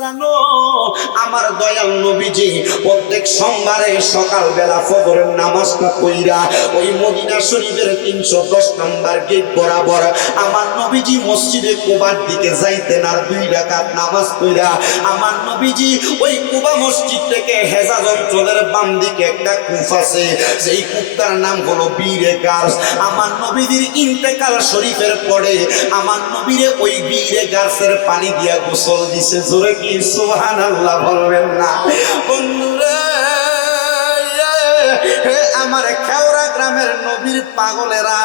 জানো আমার দয়াল নবীজি প্রত্যেক সোমবারে সকালবেলা ফজরের নামাজটা পড়া ওই মদিনা শরীফের 310 নম্বর গেট বরাবর আমার নবীজি মসজিদে কুবার দিকে যাইতেন আর 2 রাকাত নামাজ পড়া আমার নবীজি ওই কুবা মসজিদ থেকে হেজাজ অঞ্চলের বাম দিকে একটা কূপ আছে, সেই কূপটার নাম হলো বীরে গার্স। আমার নবীজির ইন্তেকাল শরীফের পরে আমার নবীরে ওই বীরে গার্সের পানি দিয়া গোসল দিছে। জোরে কি সুবহানাল্লাহ বলবেন না? বন্ধুরা, আমার খেওড়া গ্রামের নবীর পাগলেরা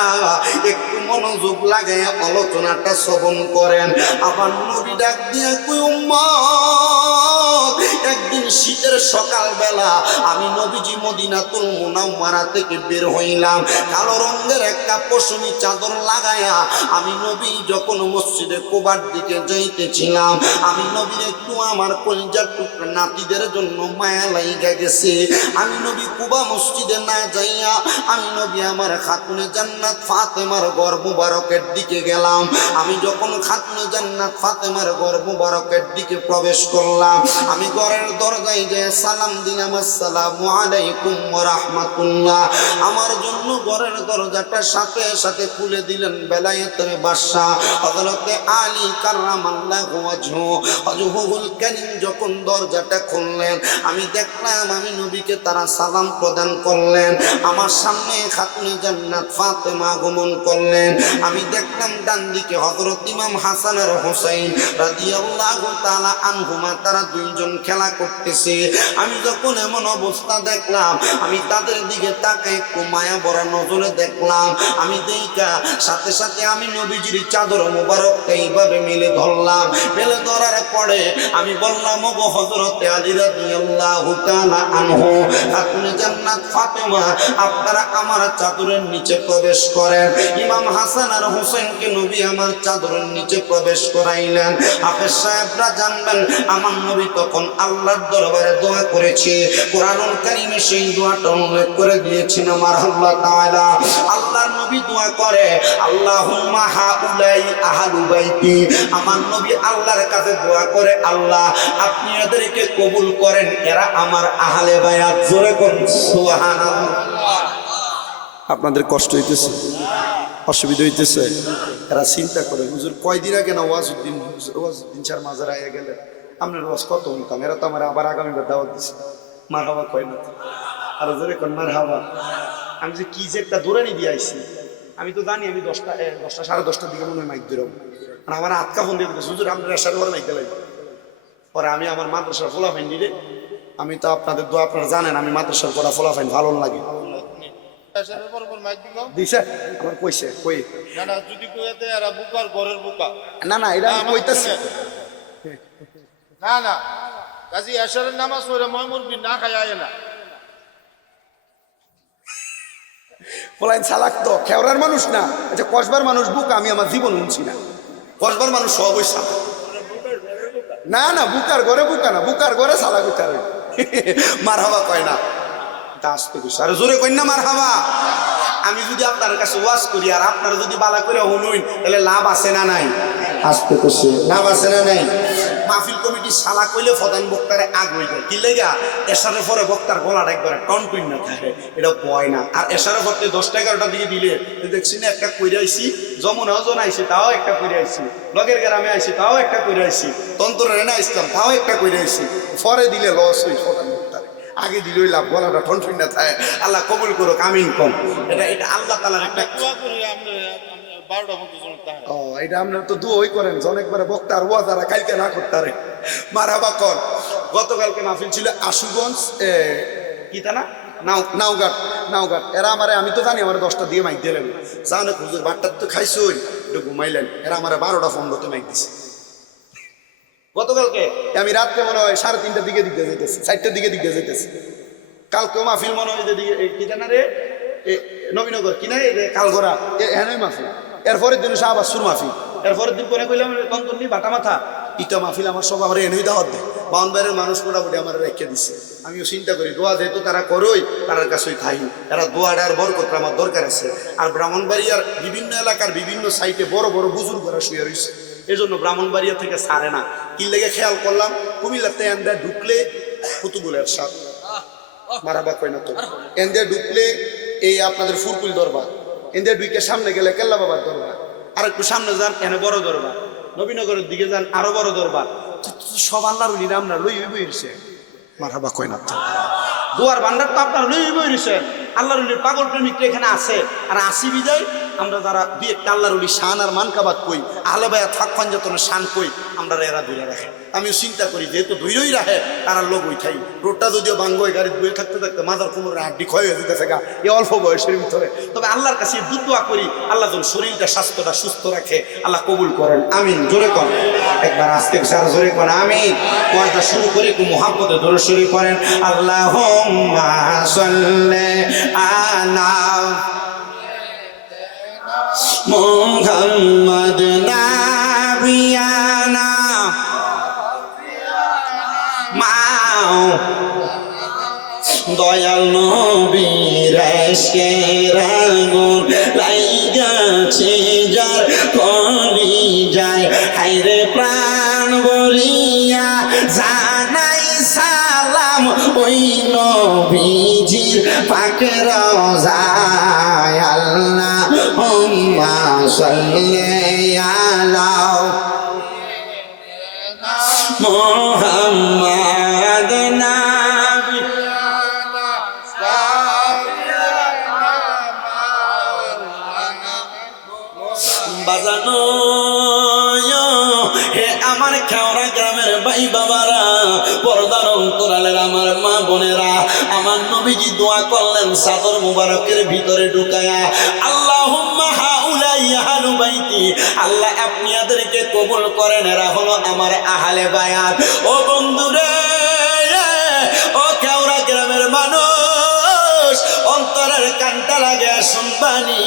একটু মনোযোগ লাগাইয়া আলোচনাটা শ্রবণ করেন। আমার নবী ডাক দিয়া কই উম্মত, একদিন শীতের সকালবেলা আমি নবীজি মদিনাতুল মুনাওয়ারা থেকে বের হইলাম, কালো রঙের একটা পশমি চাদর লাগাইয়া আমি নবী যখন মসজিদে কুবার দিকে যাইতেছিলাম, আমি নবীর একটু আমার কলিজার টুকরা নাতিদের জন্য মায়া লাইগা গেছে। আমি নবী কুবা মসজিদে না যাইয়া আমি নবী আমার খাতুনে জান্নাত ফাতেমার ঘর মুবারকের দিকে গেলাম। আমি যখন খাতুনে জান্নাত ফাতেমার ঘর মুবারকের দিকে প্রবেশ করলাম, আমি ঘরের দরজায় যে সালাম দিলাম, আসসালামু আলাইকুম ওয়া রাহমাতুল্লাহ। আমার জন্য ঘরের দরজাটা সাথে সাথে খুলে দিলেন বেলায়েতের বাদশা হযরতে আলী কাররামাল্লাহু ওয়াজহুল কারীম। যখন দরজাটা খুললেন আমি দেখলাম আমি নবীকে তারা সালাম প্রদান করলেন। আমার সামনে খাতুনে জান্নাত ফাতেমা আগমন করলেন। আমি দেখলাম ডান দিকে হযরত ইমাম হাসান আর হুসাইন রাদিয়াল্লাহু তাআলা আনহুমা, তারা দুইজন খেলা করতেছে। আমি যখন এমন অবস্থা দেখলাম আমি তাদের দিকে তাকাই একটু মায়া ভরা নজরে দেখলাম। আমি দেখা সাথে সাথে আমি নবীজির চাদর মোবারকটা এইভাবে মেলে ধরলাম। মেলে ধরার পরে আমি বললাম, ওগো হযরতে আলী রাদিয়াল্লাহু তাআলা আনহু, খাতুনে জান্নাত ফাতেমা, আপনারা আমার চাদরের নিচে প্রবেশ করেন। ইমাম হাসান আর হুসাইনকে নবী আমার চাদরের নিচে প্রবেশ করাইলেন। হাফেজ সাহেবরা জানবেন আমার নবী তখন আল্লাহর দরবারে দোয়া করেছে। কোরআনুল কারীমে সেই দোয়াটা উল্লেখ করে দিয়েছেন আমার আল্লাহ তাআলা। আল্লাহর নবী দোয়া করে, আল্লাহুম্মা হাউলাই আহলু বাইতি। আমার নবী আল্লাহর কাছে দোয়া করে, আল্লাহ আপনি এদেরকে কবুল করেন, এরা আমার আহলে বায়াত। জোরে কোন সুবহানাল্লাহ। আপনাদের কষ্ট হইতেছে, অসুবিধা হইতেছে? এরা চিন্তা করে, হুজুর কয়দিন আগে না ওয়াজউদ্দিন স্যার মাজার আইয়া গেলেন, আপনার ওয়াজ কত শুনতাম, এরা তো আমার আবার আগামীবার দাওয়াত দিছে। মারহাবা কয় না? আর জোরে কোন মারহাবা। আমি যে কি যে একটা দৌড়ানি দিয়ে আইছি, আমি তো জানি আমি 10টা 10:30 দিকে মনে হয় মাইক ধরব, মানে আমার আটকা ফোন দিয়ে দিতেছে, হুজুর আপনার এসার পরে মাইক দিলাম। পরে আমি আমার মাদ্রাসার ফোলাফাইন দিলে, আমি তো আপনাদের দোয়া আপনারা জানেন আমি মাদ্রাসার পড়া ফোলাফাইন ভালো লাগে দিছে আমার কইছে কই না না এটা কইতাছে না না কাজী এশারের নামাজ পড়ে ময়মুরবি না খায় আয় না। বলেন সালাক তো খেওরার মানুষ না, আচ্ছা কসবার মানুষ বুকা, আমি আমার জীবন শুনছি না। কসবার মানুষ সব ওই সালাক না, না বুকার ঘরে বুকা না, বুকার ঘরে সালাক উঠারে। মারহাবা কয় না, তা আসতে কইছে আর জোরে কই না মারহাবা। আমি যদি আপনার কাছে ওয়াজ করি আর আপনারা যদি বালা করে শুনুন তাহলে লাভ আছে না নাই? আসতে কইছে লাভ আছে না নাই? মাহফিল কমিটি সালা কইলে প্রধান বক্তারে আগ হয়ে যায়, কি লেগা এশারের পরে বক্তার গলাটা একবারে টন টুন না থাকে, এটা বয় না। আর এশারের পরে 10টা 11টার দিকে দিলে দেখছি না একটা কইরে আইছি, যমুনাও জন আইছি তাও একটা কইরে আইছি, লগের গ্রামে আইছি তাও একটা কইরে আইছি, তন্ত্র রেনা ইসলাম তাও একটা কইরে আইছি। পরে দিলে লস হই প্রধান বক্তারে, আগে দিলে লাভ, গলাটা টন টুন না থাকে। আল্লাহ কবুল করুক, আমিন কম। এটা আল্লাহ তাআলার একটা এটা আপনার তো দুই করেন জন একবারে বক্তার ওয়া যারা কালকে না করতারে মারহাবা কর। গতকালকে মাহফিল ছিল আশুগঞ্জ কি তা না নাওঘাট। এরা আমারে, আমি তো জানি আমার 10টা দিয়ে মাইক দিলেন, জানে হুজুর বাট্টার তো খাইছই একটু ঘুমাইলেন, এরা আমার 12টা 15তে মাইক দিছে। গতকালকে আমি রাত্রে মনে হয় 3:30টার দিকে যেতেছি, 4টার দিকে যেতেছি। কালকেও মাহফিল মনে হয় যেদিকে কি জানা রে নবীনগর কি নাই কালগড়া এখানেই মাহফিল, এরপরের দিন শাহবাজপুর মাহফিল, এরপরের দিন করে কইলাম তন্তনি বাটা মাথা ইটা মাহফিল। আমার সব আমার এনেই দাওয়াত দেয়, বাউন্ডারের মানুষ মোটামুটি আমার রেখে দিচ্ছে। আমিও চিন্তা করি দোয়া যেহেতু তারা করোই, তার কাছেই থাই, তারা দোয়াটার বরকত আমার দরকার আছে। আর ব্রাহ্মণবাড়িয়ার বিভিন্ন এলাকার বিভিন্ন সাইটে বড় বড় বুজুর্গরা শুয়ে রয়েছে, এই জন্য ব্রাহ্মণবাড়িয়া থেকে ছাড়ে না। কি লেগে খেয়াল করলাম, কুমিল্লাতে এন্দা ঢুকলে কুতুবুলের সাপ মারাবা কয় না তো, এন্দা ঢুকলে এই আপনাদের ফুরকুল দরবার, এন্দা ঢুকে সামনে গেলে কেল্লা বাবার দরবার, আর একটু সামনে যান এনে বড় দরবার, নবীনগরের দিকে যান আরো বড় দরবার। সব আল্লাহর উলি নাম না লই বইছে মারাবা কয় না তো। দুয়ার ভান্ডার তো আপনার লই বইছেন, আল্লাহর উলির পাগল প্রেমিকটা এখানে আছে। আর আসি বিজয় আমরা যারা দুই একটা আল্লাহর উলি শান আর মানকাবাদ কই, আহলে বায়াত ফাঁক পাঞ্জাতনের শান কই, আমরা এরা ধরে রাখে। আমিও চিন্তা করি যেহেতু ধৈর্যই রাখে তারা লোক উঠাই, রোডটা যদিও বাঙ্গই গাড়ি ধুয়ে থাকতে থাকতে মাথার কোমরে হাড্ডি ক্ষয় হয়ে যেতেছে গা এই অল্প বয়সের ভিতরে। তবে আল্লাহর কাছে দোয়া করি আল্লাহ যেন শরীরটা স্বাস্থ্যটা সুস্থ রাখে, আল্লাহ কবুল করেন, আমিন। জোরে কর একবার, আজকে সারা জোরে করেন আমিন। ওয়াজটা শুরু করি একটু মুহাব্বতে দরুদ শরীফ পড়েন। আল্লাহুম্মা সাল্লি আলা মুহাম্মাদ নাবিয়ানা মাও দয়াল নবীর আশকের আগুন লাইগাছে যার কলি যায়, হায়রে প্রাণ বলিয়া জানাই সালাম ওই নবীজির পাক রওজায়। আল্লাহুম্মা সাল্লি আলা মুহাম্মাদ বাজানো হে আমার খেওড়া গ্রামের ভাই বাবারা, পর্দার অন্তরালের আমার মা বোনেরা, আমার নবীজি দোয়া করলেন চাদর মুবারকের ভিতরে ঢুকায়া, আল্লাহুম্মা হাউলাই আহলু বাইতি, আল্লাহ আপনি এদেরকে কবুল করেন, এরা হলো আমার আহলে বায়াত। ও বন্ধুরে, ও খেওড়া গ্রামের মানুষ, অন্তরের কানটা লাগে শুনবানি।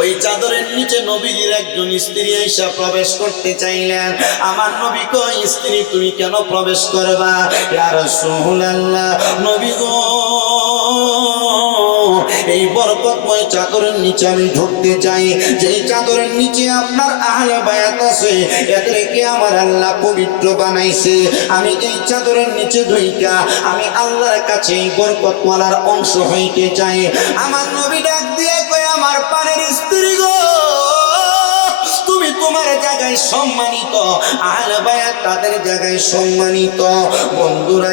ওই চাদরের নিচে নবীজির একজন স্ত্রী এসে প্রবেশ করতে চাইলেন। আমার নবী কই, স্ত্রী তুমি কেন প্রবেশ করবা? ইয়া রাসূলুল্লাহ, নবী গো এই বরকতময় চাদরের নিচে আমি ঢুকতে চাই, যেই চাদরের নিচে আপনার আহলে বায়াত আছে, এদেরকে আমার আল্লাহ পবিত্র বানাইছে। আমি এই চাদরের নিচে ঢুইকা আমি আল্লাহর কাছে এই বরকতওয়ালার অংশ হইতে চাই। আমার নবী ডাক দিয়ে কয়, আমার পানের স্ত্রী গো, তুমি তোমার জায়গায় সম্মানিত, আহলে বায়াত তাদের জায়গায় সম্মানিত। বন্ধুরা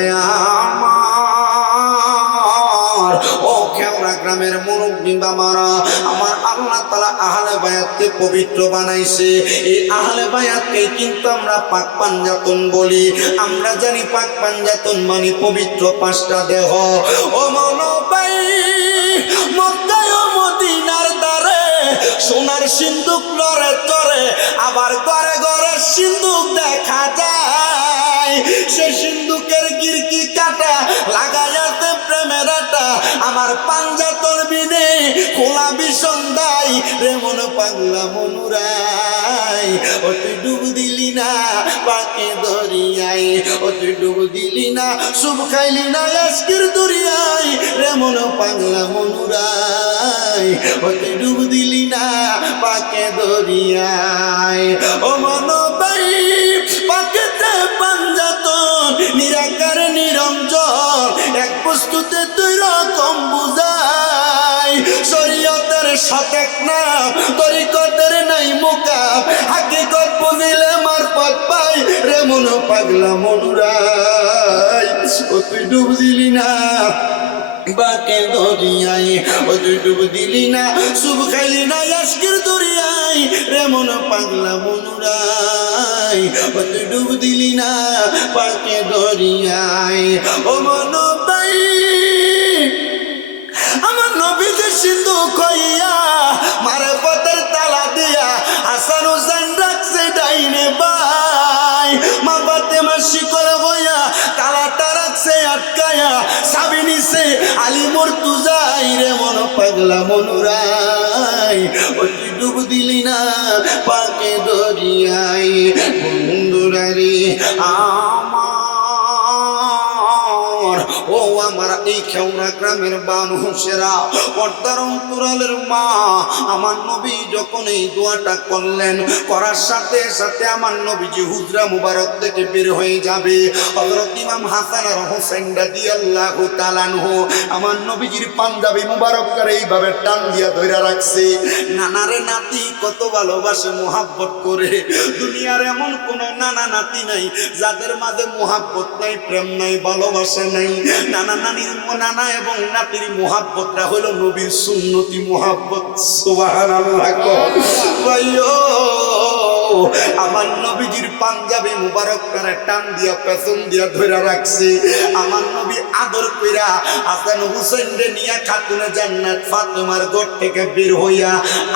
আমার, ও খেওড়া গ্রামের মুরব্বী বাবারা, আমার আল্লাহ তাআলা আহলে বায়াতকে পবিত্র বানাইছে। এই আহলে বায়াতকে কিন্তু আমরা পাক পাঞ্জাতন বলি। আমরা জানি পাক পাঞ্জাতন মানে পবিত্র পাঁচটা দেহ। ও মনোবাই, মক্কায় ও মদিনার দ্বারে সোনার সিন্দুক লড়ে চড়ে, আবার ঘরে ঘরে সিন্দুক দেখা যায়। সে সিন্দুকের গিরকি কাটা লাগাইয়াতে প্রেমের আটা, আমার পাঞ্জাতন বিনে খোলা বিসন্দাই রে মন পাগলা মনুরাই। ও তুই ডুব দিলি না পাকে দরিয়াই, ও তুই ডুব দিলি না সুব খাইলি না আজকের দরিয়াই রে মন পাগলা মনুরাই। ও তুই ডুব দিলি না পাকে দরিয়াই। ও মন ভাই, পাকেতে পাঞ্জাতন নিরাকার নিরঞ্জন, এক বস্তুতে দুই রকম বুঝায়। শরীয়তের সতেক নাম, তরিকতের নাই মুকাম, হাকিকত বুঝিলে মারফত পাই রে মন পাগলা মনুরাই। ও তুই ডুব দিলি না বাকে দরিয়াই, ও তুই ডুব দিলি না সুব খাইলি না আজকের দরিয়াই রে মন পাগলা মনুরাই। ও তুই ডুব দিলি না বাকে দরিয়াই। ও মন ভাই, আমার নবীজি সিন্ধু কইয়া মারে পথের তালা দিয়া হাসান হুসেন রাখছে ডাইনে বাই। মা ফাতেমা শিকল হইয়া তালাটা রাখছে আটকায়া, সাবি নিছে আলী মুর্তুজাই রে মন পাগলা মনুরাই। ও তুই ডুব দিলি না পাকে দরিয়াই। বন্ধুরা রে আমার, ও আমার এই খেওড়া গ্রামের মানুষেরা, পর্দার অন্তরালের মা, আমার নবী যখন এই দোয়াটা করলেন, করার সাথে সাথে আমার নবীজি হুজরা মুবারক থেকে বের হয়ে যাবে। হযরত ইমাম হাসান আর হোসেন রাদিয়াল্লাহু তাআলা আনহু আমার নবীজির পাঞ্জাবি মুবারক করে এইভাবে টান দিয়া ধইরা রাখছে। নানারে নাতি কত ভালোবাসে, মুহাব্বত করে। দুনিয়ার এমন কোন নানা নাতি নাই যাদের মাঝে মুহাব্বত নাই, প্রেম নাই, ভালোবাসা নাই। নানা এবং নাতির মুহাব্বতটা হলো নবীর সুন্নতি মুহাব্বত। সুবহানাল্লাহ। ভাইও, আমার নবীজির পাঞ্জাবি মুবারক করে টান দিয়া পেছন দিয়া ধরে রাখছে। আমার নবী আদর কইরা হাসান হুসেন রে নিয়া খাতুনে জান্নাত ফাতেমার ঘর থেকে বের হইয়া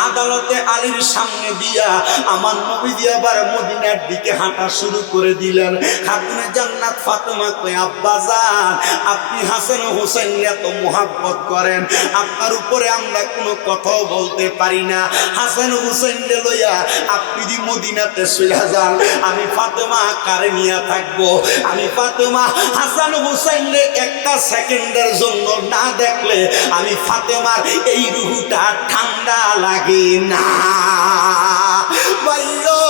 আদালতে আলীর সামনে দিয়া আমার নবী দিয়া আবার মদিনার দিকে হাঁটা শুরু করে দিলেন। খাতুনে জান্নাত ফাতেমা কই, আব্বা জান, আপনি হাসান হুসেন এত মুহাব্বত করেন, আপনার উপরে আমরা কোনো কথাও বলতে পারি না। হাসান হুসেন রে লইয়া আপনি দি মদিনাতে চলে যান, আমি ফাতেমা কারে নিয়ে থাকবো। আমি ফাতেমা হাসান হুসেন রে একটা সেকেন্ডের জন্য না দেখলে আমি ফাতেমার এই রুহুটা ঠান্ডা লাগে না। ভাইও,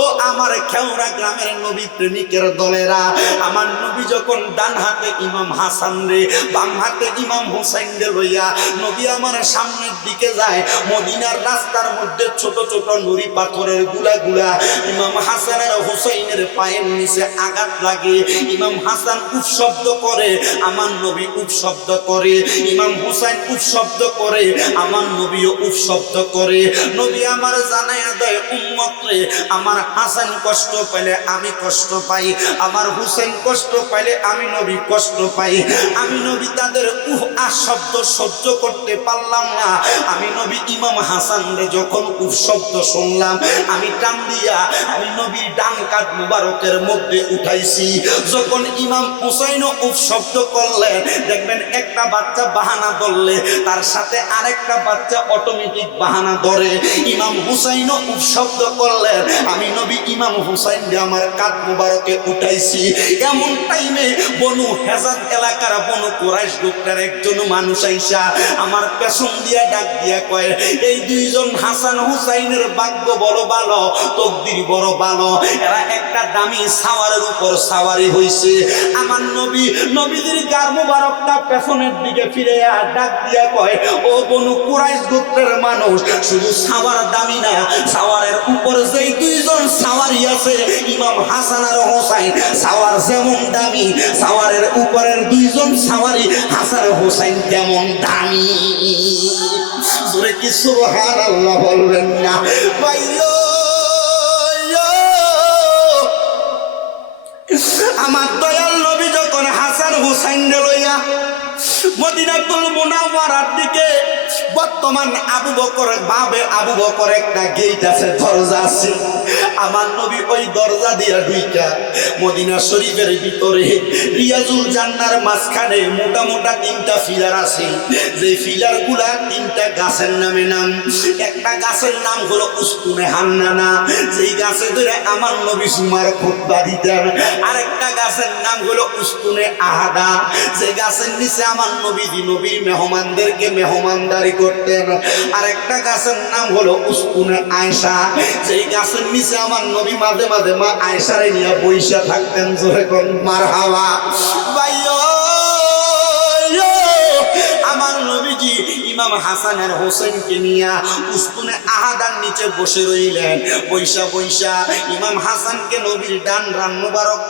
ও আমার খেওড়া গ্রামের নবী প্রেমিকের দলেরা, আমার নবী যখন ডান হাতে ইমাম হাসান রে, বাম হাতে ইমাম হুসাইন রে লইয়া নবী আমার সামনের দিকে যায়, মদিনার রাস্তার মধ্যে ছোট ছোট নুড়ি পাথরের গুলা গুলা ইমাম হাসান আর হুসাইনের পায়ের নিচে আঘাত লাগে। ইমাম হাসান উফ শব্দ করে, আমার নবী উফ শব্দ করে। ইমাম হুসাইন উফ শব্দ করে, আমার নবীও উফ শব্দ করে। নবী আমার জানায়া দেয়, উম্মত রে, আমার হাসান কষ্ট পাইলে আমি কষ্ট পাই, আমার হুসেন কষ্ট পাইলে আমি নবী কষ্ট পাই। আমি নবী তাদের উহ আ শব্দ সহ্য করতে পারলাম না। আমি নবী ইমাম হাসান রে যখন উফ শব্দ শুনলাম, আমি টান দিয়া আমি নবীর ডান কাঁধ মুবারকের মধ্যে উঠাইছি। যখন ইমাম হুসাইনও উফ শব্দ করলেন, দেখবেন একটা বাচ্চা বাহানা ধরলে তার সাথে আরেকটা বাচ্চা অটোমেটিক বাহানা ধরে। ইমাম হুসাইনও উফ শব্দ করলেন, আমি নবী ইমাম হুসাইন রে আমার কাঁধ মুবারকে উঠাইছি। এমন টাইমে বনু হেজাজ এলাকার বনু কুরাইশ গোত্রের একজন মানুষ আইসা আমার পেছন দিয়া ডাক দিয়া কয়, এই দুইজন হাসান হুসাইনের ভাগ্য বড় ভালো, তকদির বড় ভালো, এরা একটা দামি সাওয়ারের উপর সাওয়ারি হইছে। আমার নবী নবীদের গার মুবারকটা পেছনের দিকে ফিরে ডাক দিয়া কয়, ও বনু কুরাইশ গোত্রের মানুষ, শুধু সাওয়ার দামি না, সাওয়ারের উপর যেই দুইজন সাওয়ারি আছে ইমাম হাসান আর হোসাইন, সাওয়ার যেমন দামি, সাওয়ারের উপরের দুইজন সাওয়ারি হাসান হোসাইন তেমন দামি। জোরে কি সুবহানাল্লাহ বলবেন না? ভাইও, আমার দয়াল নবী যখন হাসান হুসাইন লইয়া মদিনাতুল মুনাওয়ারার দিকে, বর্তমান আবু বকর ভাবে আবু বকর একটা গেট আছে, দরজা আছে, আমার নবী ওই দরজা দিয়া ঢুইকা মদিনা শরীফের ভিতরে রিয়াজুল জান্নার মাঝখানে মোটা মোটা তিনটা ফিলার আছে। যে ফিলার গুলা তিনটা গাছের নামে নাম। একটা গাছের নাম হলো উস্তুনে হান্নানা, যেই গাছে ধরে আমার নবী সুমার খুতবা দিতেন। আরেকটা গাছের নাম হলো উস্তুনে আহাদা, যে গাছের নিচে আমার নবীজি নবীর মেহমানদেরকে মেহমানদারি করতেন। আরেকটা গাছের নাম হলো উস্তুনে আয়েশা, যেই গাছের নিচে আমার নবী মাঝে মাঝে মা আয়েশারে নিয়ে বইসা থাকতেন। জোরে কোন মারহাবা। ভাইও, আমার নবীজি ইমাম হাসান আর হোসেনকে নিয়া উস্তুনে আহাদার নিচে বসে রইলেন। বৈশা বৈশা ইমাম হাসানকে নবীর ডান রান মুবারক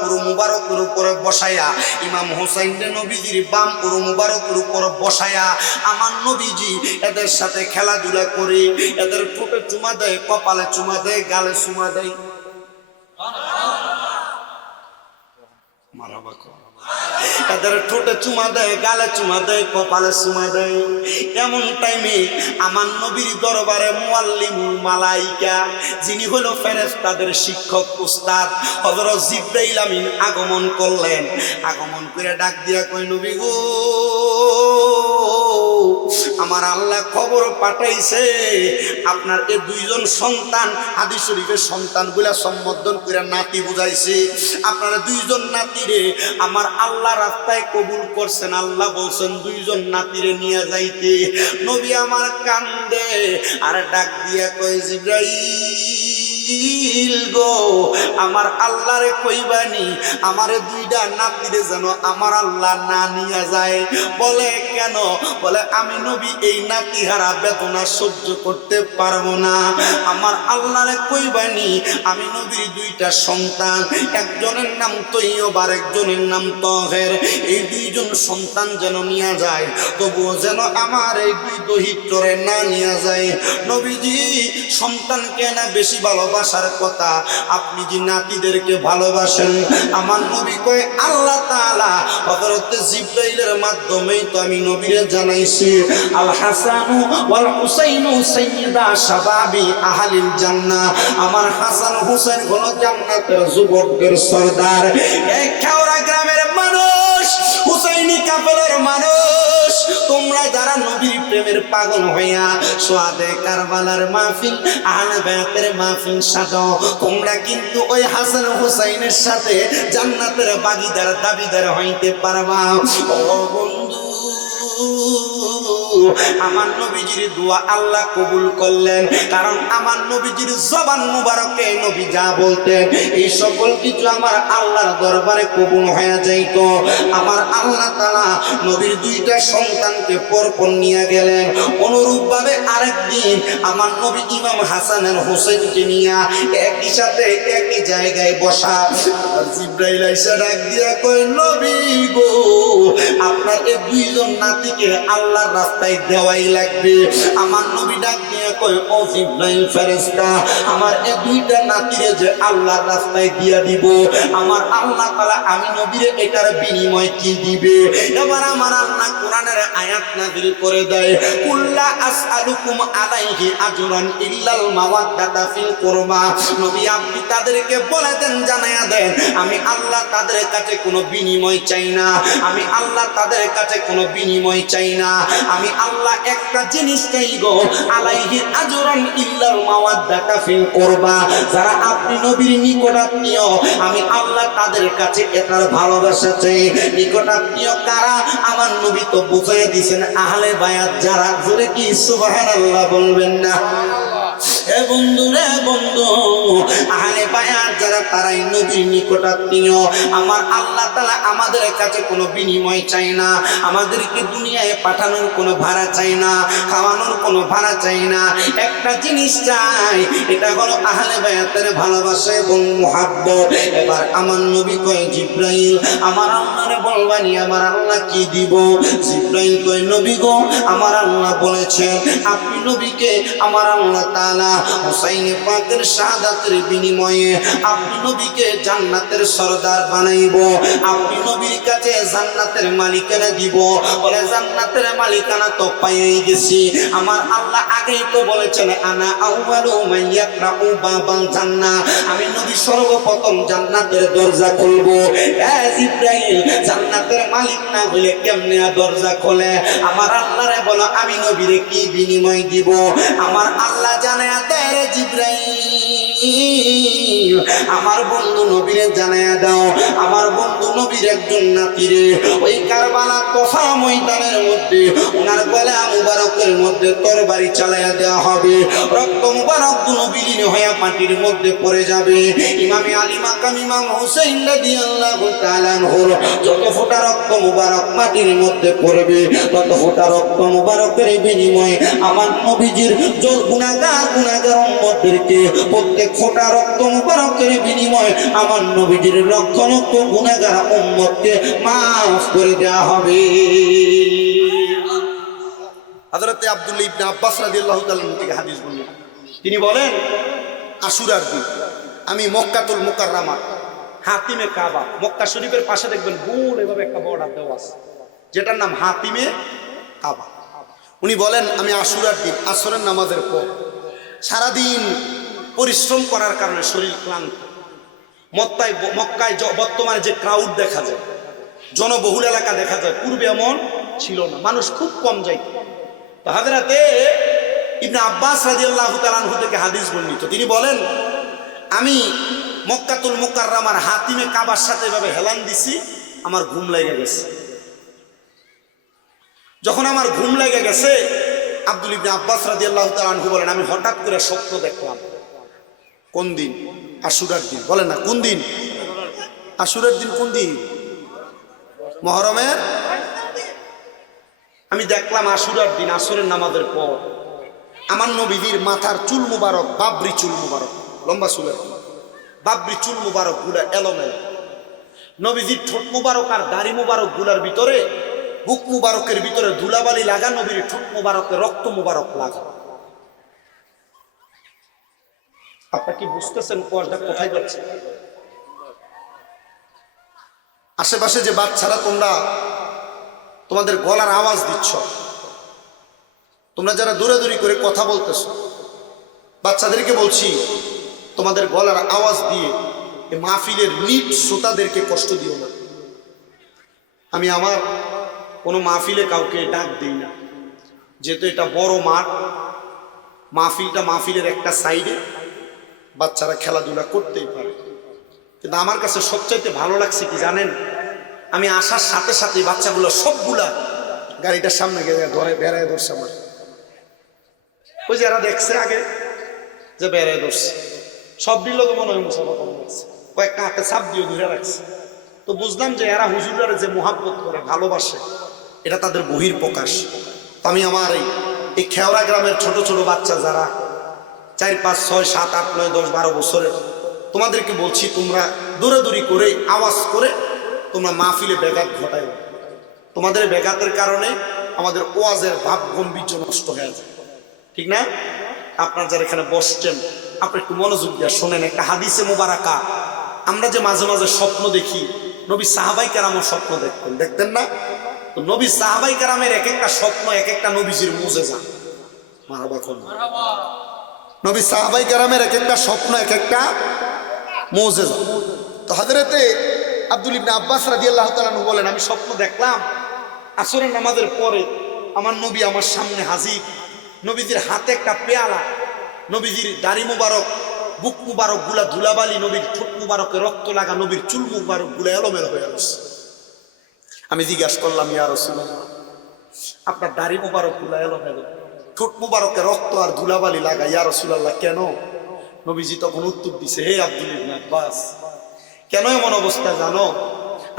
উপরে বসায়া, ইমাম হোসেনকে নবীজির বাম মুবারকের উপর বসায়া আমার নবীজি এদের সাথে খেলাধুলা করে, এদের ঠোঁটে চুমা দেয়, কপালে চুমা দেয়, গালে চুমা দেয়। মারহাবা। এদের ঠোঁটে চুমা দেয়, গালে চুমা দেয়, কপালে চুমা দেয়। এমন টাইমে আমার নবীর দরবারে মুআল্লিমুল মালাইকা, যিনি হলো ফেরেশতাদের শিক্ষক উস্তাদ, হযরত জিবরাইল আমিন আগমন করলেন। আগমন করে ডাক দিয়া কই, নবী গো, আমার আল্লাহ খবর পাঠাইছে আপনার এই দুইজন সন্তান, হাদিস শরীফের সন্তানগুলা সম্বোধন করে নাতি বুঝাইছে, আপনারা দুইজন নাতিরে আমার আল্লাহ রাস্তায় কবুল করছেন। আল্লাহ বলছেন দুইজন নাতিরে নিয়ে যাইতে। নবী আমার কান্দে আর ডাক দিয়া কয় জিবরাইল গো, আমার আল্লাহরে কইবানি আমারে দুইটা নাতিরে যেন আমার আল্লাহ না নিয়ে যায়। বলে কেন? বলে আমি নবী এই নাতিহারা বেদনা সহ্য করতে পারবো না। আমার আল্লাহরে কইবানি আমি নবীর দুইটা সন্তান, একজনের নাম তৈয়ব আর একজনের নাম তহের, এই দুইজন সন্তান যেন নিয়ে যায়, তবুও যেন আমার এই দুই দহিত্রে না নিয়ে যায়। নবীজি সন্তানকে না বেশি ভালোবাসার কথা, আপনি যে নাতিদেরকে ভালোবাসেন। আমার নবী কয় আল্লাহ তাআলা হযরত জিবরাইলের মাধ্যমেই তো আমি নবীরে জানাইছি, আল হাসানু ওয়াল হুসাইনু সাইয়্যিদা শাবাবি আহলিল জান্নাহ, আমার হাসান হুসাইন হলো জান্নাতের যুবকদের সরদার। এই খেওড়া গ্রামের মানুষ, হুসাইনি কাফেলার মানুষ, তোমরা যারা নবীর প্রেমের পাগল হইয়া সোয়াদে কারবালার মাহফিল, আহলে বায়াতের মাহফিল সাজাও, তোমরা কিন্তু ওই হাসান হুসাইনের সাথে জান্নাতের বাগিদার দাবিদার হইতে পারবা। ও বন্ধু, আমার নবীজির দোয়া আল্লাহ কবুল করলেন, কারণ আমার নবীজির জবান মুবারকে নবী যা বলতেন এই সকল কিছু আমার আল্লাহর দরবারে কবুল হয়ে যাইত। আমার আল্লাহ তাআলা নবীর দুইটা সন্তানকে পরপর নিয়ে গেলেন। অনুরূপ ভাবে আরেকদিন আমার নবী ইমাম হাসানের হোসেনকে নিয়ে একই সাথে একই জায়গায় বসা। জিবরাইল আইসা ডাক দিয়া কয় নবী গো, আপনার এই দুইজন নাতিকে আল্লাহর রাস্তায় দেওয়াই লাগবে। আমার নবী ডাক দিয়া কয় ও জিবরাইল ফেরেশতা, আমার এই দুইটা নাতিরে যে আল্লাহর রাস্তায় দিয়া দিব, আমার আল্লাহ তাআলা আমি নবীরে এটার বিনিময় কি দিবে? এবার আমার আল্লাহ কোরআনের আয়াত নাযিল করে দেয়, কুল্লা আসআলুকুম আলাইহি আজরান ইল্লাল মাওয়াদ্দাতা ফিল কুরবা। নবী আপনি তাদেরকে বলে দেন, জানায়া দেন, আমি আল্লাহ তাদের কাছে কোনো বিনিময় চাই না, আমি আল্লাহ তাদের কাছে কোনো বিনিময় চাই না, আমি আল্লাহ একটা জিনিস চাই গো, আলাইহি আজরান ইল্লাল মাওয়াদ্দাতা ফিল কুরবা। যারা আপনি নবীর নিকটাত্মীয়, আমি আল্লাহ তাদের কাছে এটার ভালোবাসা চাই। নিকটাত্মীয় কারা? আমার নবী তো বুঝাইয়া দিয়েছেন আহলে বায়াত যারা। জোরে কি সুবহানাল্লাহ বলবেন না? এ বন্ধু রে বন্ধু, আহলে বায়াত যারা তারাই নবীর নিকটাত্মীয়। আমার আল্লাহ তাআলা আমাদের কাছে কোনো বিনিময় চাই না, আমাদেরকে দুনিয়ায় পাঠানোর কোনো ভাড়া চাই না, খাওয়ানোর কোনো ভাড়া চাই না। একটা জিনিস চাই, এটা হলো আহলে বায়াতের ভালোবাসা এবং মুহাব্বত। এবার আমার নবী কয় জিবরাইল আমার আল্লাহরে বলবানি আমার আল্লাহ কি দিব? জিবরাইল কয় নবী গো, আমার আল্লাহ বলেছেন আপনি নবীকে আমার আল্লাহ তাআলা হুসাইন পাকের শাহাদাতের বিনিময়ে আপনি নবীকে জান্নাতের সরদার বানাইব, আপনি নবীর কাছে জান্নাতের মালিকানা দিব। বলে জান্নাতের মালিকানা তো পাইয়ে গেছি, আমার আল্লাহ আগেই তো বলেছেন আনা আউয়ালু মান ইয়াকরাউ বাবাল জান্নাহ, আমি নবী সর্বপ্রথম জান্নাতের দরজা খুলব। এ জিবরাইল, জান্নাতের মালিক না হলে কেমনে দরজা খোলে? আমার আল্লাহরে বলো আমি নবীরে কি বিনিময় দিব? আমার আল্লাহ জানে রে জিবরাইল, আমার বন্ধু নবীরে জানায়া দাও, আমার বন্ধু নবীর একজন নাতিরে ওই কারবালা তোফা ময়দানের মধ্যে ওনার গলা মুবারকের মধ্যে তরবারি চালায়া দেওয়া হবে, রক্ত মুবারক দুনো বিলীন হয়ে মাটির মধ্যে পড়ে যাবে। ইমামে আলী মাকাম ইমাম হুসাইন রাদিয়াল্লাহু তাআলা আনহুর যত ফোঁটা রক্ত মুবারক মাটির মধ্যে পড়বে, তত ফোঁটা রক্ত মুবারকের বিনিময়ে আমার নবীজির গুনাহগার উম্মতদেরকে প্রত্যেক ফোঁটা রক্ত মুবারকের বিনিময়ে আমার নবীজির লক্ষ লক্ষ গুনাহগার উম্মতকে মাফ করে দেওয়া হবে। হযরতে আব্দুল্লাহ ইবনে আব্বাস রাদিয়াল্লাহু তাআলা থেকে হাদিস বললেন, তিনি বলেন আশুরার দিন আমি মক্কাতুল মুকাররমা হাতিমে কাবা, মক্কা শরীফের পাশে দেখবেন গোল এভাবে একটা বর্ডার দেওয়া আছে যেটার নাম হাতিমে কাবা। উনি বলেন আমি আশুরার দিন আসরের নামাজের পর সারাদিন পরিশ্রম করার কারণে শরীর ক্লান্ত, মক্কায় বর্তমানে যে ক্রাউড দেখা যায়, জনবহুল এলাকা দেখা যায়, পূর্বে এমন ছিল না, মানুষ খুব কম যাইত। তো হযরতে ইবনে আব্বাস রাদিয়াল্লাহু তাআলা আনহু থেকে হাদিস বর্ণিত, তিনি বলেন আমি মক্কাতুল মুকাররমার হাতিমে কাবার সাথে এভাবে হেলান দিছি, আমার ঘুম লেগে গেছে। যখন আমার ঘুম লেগে গেছে, আব্দুল ইবনে আব্বাস রাদিয়াল্লাহু তাআলা আনহু বলেন আমি হঠাৎ করে স্বপ্ন দেখলাম। কোন দিন? আশুরার দিন। বলেন না কোন দিন? আশুরার দিন কোন দিন? মুহররমের। আমি দেখলাম আশুরার দিন আসরের নামাজের পর আমার নবীর মাথার চুল মুবারক, বাবরি চুল মুবারক, লম্বা চুলের বাবরি চুল মুবারক গুলা এলোমেলো, নবীজির ঠোঁট মুবারক আর দাড়ি মুবারক গুলার ভিতরে, বুক মুবারকের ভিতরে ধুলাবালি লাগা, নবীর ঠোঁট মুবারকে রক্ত মুবারক লাগা। আপনারা কি বুঝতেছেন কোয়াশটা কোথায় যাচ্ছে? আশেপাশে যে বাচ্চারা তোমরা তোমাদের গলার আওয়াজ দিচ্ছ, তোমরা যারা দৌড়াদৌড়ি করে কথা বলতেছ, বাচ্চাদেরকে বলছি তোমাদের গলার আওয়াজ দিয়ে এই মাহফিলের নিট শ্রোতাদেরকে কষ্ট দিও না। আমি আমার কোনো মাহফিলে কাউকে ডাক দিই না, যেহেতু এটা বড় মাঠ, মাহফিলের একটা সাইডে বাচ্চারা খেলাধুলা করতেই পারে। কিন্তু আমার কাছে সবচাইতে ভালো লাগছে কি জানেন? আমি আসার সাথে সাথে বাচ্চাগুলো সবগুলা গাড়িটার সামনে গিয়ে ধরে বেড়ায় ধরছে আমার। ওই যারা দেখছে আগে যে বেড়ায় ধরছে, সব দিল তো মনে হয় মুসাফা কম লাগছে, কয়েকটা হাতে চাপ দিয়ে ধরে রাখছে। তো বুঝলাম যে এরা হুজুরের যে মোহাব্বত করে, ভালোবাসে, এটা তাদের বহির প্রকাশ। তো আমি আমার এই খেওড়া গ্রামের ছোট ছোট বাচ্চা যারা 4, 5, 6, 7, 8, 9, 10, 12 বছরের, তোমাদেরকে বলছি তোমরা দৌড়াদৌড়ি করে আওয়াজ করে তোমরা মাহফিলে ব্যাঘাত ঘটায়। তোমাদের ব্যাঘাতের কারণে আমাদের ওয়াজের ভাব গম্ভীর্য নষ্ট হয়ে যায়, ঠিক না? আপনার যারা এখানে বসছেন, আপনি একটু মনোযোগ দিয়ে শোনেন। একটা হাদিসে মুবারাকা, আমরা যে মাঝে মাঝে স্বপ্ন দেখি, নবী সাহাবাই কেরামও স্বপ্ন দেখতেন না? তো নবী সাহাবাই কেরামের এক একটা স্বপ্ন এক একটা নবীজির মুজেজা। মারহাবা কোন নবী সাহাবাই কেরামের এক একটা স্বপ্ন এক একটা মুজেজা। তো হযরতে আব্দুল ইবনে আব্বাস রাদিয়াল্লাহু তাআলা আনহু বলেন আমি স্বপ্ন দেখলাম আসরের নামাজের পরে আমার নবী আমার সামনে হাজির, নবীজির হাতে একটা পেয়ালা, নবীজির দাড়ি মুবারক, বুক মুবারক গুলা ধুলাবালি, নবীর ঠোঁট মুবারকে রক্ত লাগা, নবীর চুল মুবারক গুলা এলোমেলো হয়ে গেছে। আমি জিজ্ঞাসা করলাম ইয়া রাসূলুল্লাহ, আপনার দাড়ি মুবারক গুলা এলোমেলো, ঠোঁট মুবারকে রক্ত আর ধুলাবালি লাগা, ইয়া রাসূলুল্লাহ কেন? নবীজি তখন উত্তর দিছে, হে আব্দুল ইবনে আব্বাস, কেন এমন অবস্থা জানো?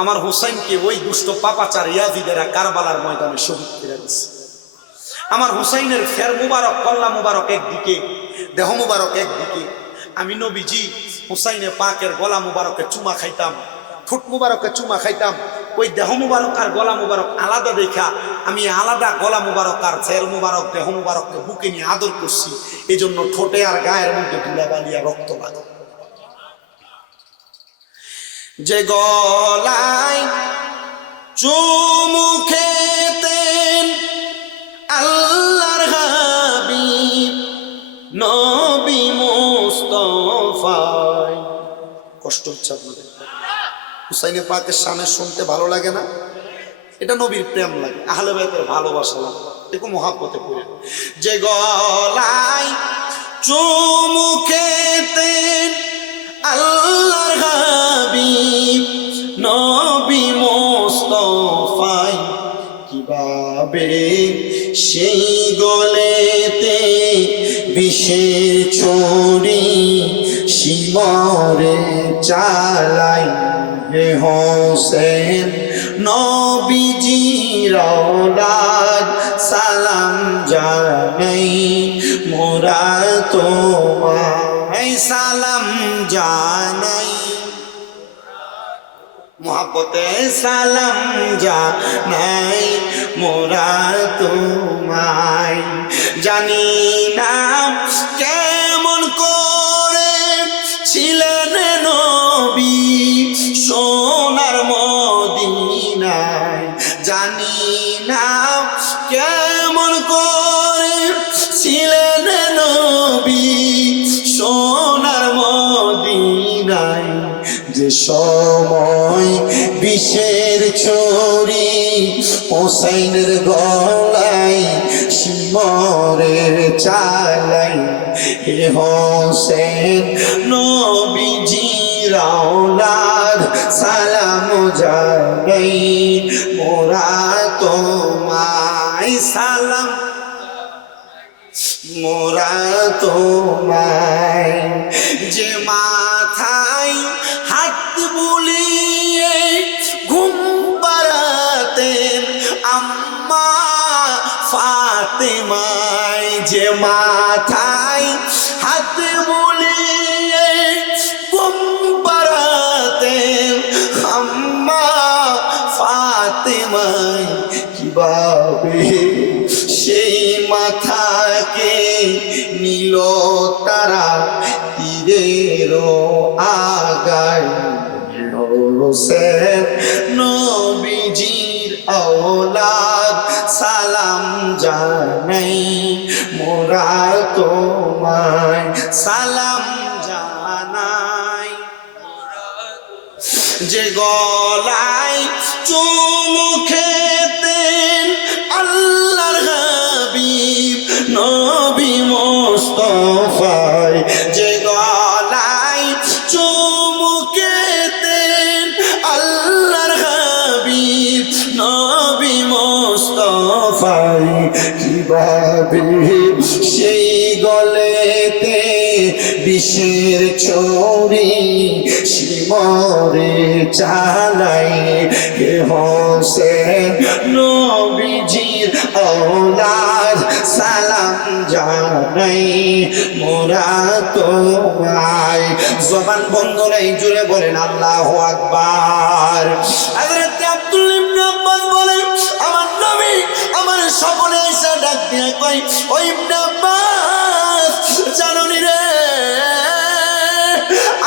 আমার হুসাইনকে ওই দুষ্ট পাপাচার ইয়াজিদেরা কারবালার ময়দানে শহীদ করে দিছে। আমার হুসাইনের ফের মুবারক, কল্লা মুবারক একদিকে, দেহ মুবারক একদিকে। আমি নবীজি হুসাইনের পাকের গলা মুবারকে চুমা খাইতাম, ঠোঁট মুবারকে চুমা খাইতাম। ওই দেহ মুবারক আর গলা মুবারক আলাদা দেখা আমি আলাদা গলা মুবারক আর ফের মুবারক দেহ মুবারককে বুকে নিয়ে আদর করছি। এই জন্য ঠোঁটে আর গায়ের মধ্যে ধুলাবালি আর রক্ত লাগে। যে গলায় চুমু খেতেন আল্লাহর হাবিব নবী মুস্তাফায়, কষ্ট হচ্ছে আপনাদের? হুসাইনের পাকের শানে শুনতে ভালো লাগে না? এটা নবীর প্রেম লাগে, আহলে বাইতের ভালোবাসা লাগে, দেখো মহাব্বতে পড়ে। যে গলায় চুমু খেতেন আল্লাহর হাবিব নবী মুস্তাফায়, কিভাবে সেই গলেতে বিষের ছড়ি শিমরে চালাই, হে হোসেন নবীজির আওলাদ সালাম জানাই, মোরা তোমায় সালাম জানাই, মোহাব্বতে সালাম জানাই, মোরা তোমায়। জানি না কেমন করে ছিলেন নবী সোনার মদিনায়, জানি না কেমন করে ছিলেন নবী সোনার মদিনায়, যে সময় বিষের ছড়ি হোসাইনের গলায় শিমরের চালাই হে হোসেন নবীজির আওলাদ সালাম জানাই মোরা তোমায় সালাম মোরা তোমায় যে মাথায় হাত বুলিয়ে ঘুম পাড়াতেন আম্মা ফাতেমায় যে মাথায় হাত বুলিয়ে ঘুম পাড়াতেন আম্মা ফাতেমায় কিভাবে সেই মাথাকে নীল তারা তীরের আগায় হোসেন নবীজির আওলাদ সালাম জানাই মোরা তোমায় সালাম জানাই যে গলায় চুমু খেতেন আল্লাহর হাবিব নবী মুস্তাফায় যে গলায় চুমু খেতেন আল্লাহর হাবিব নবী মুস্তাফায় কিভাবে সেই গলেতে বিষের ছড়ি শিমরে চালাই হে হোসেন নবীজির আওলাদ সালাম জানাই মোরা তোমায় জবান বন্ধ নাই জুড়ে বলেন আল্লাহু আকবার হযরত আব্দুল ইবনে আব্বাস বলেন আমার নবী আমার সকলে এসে ডাক দিয়ে কই ও ইবনে আব্বাস জাননি রে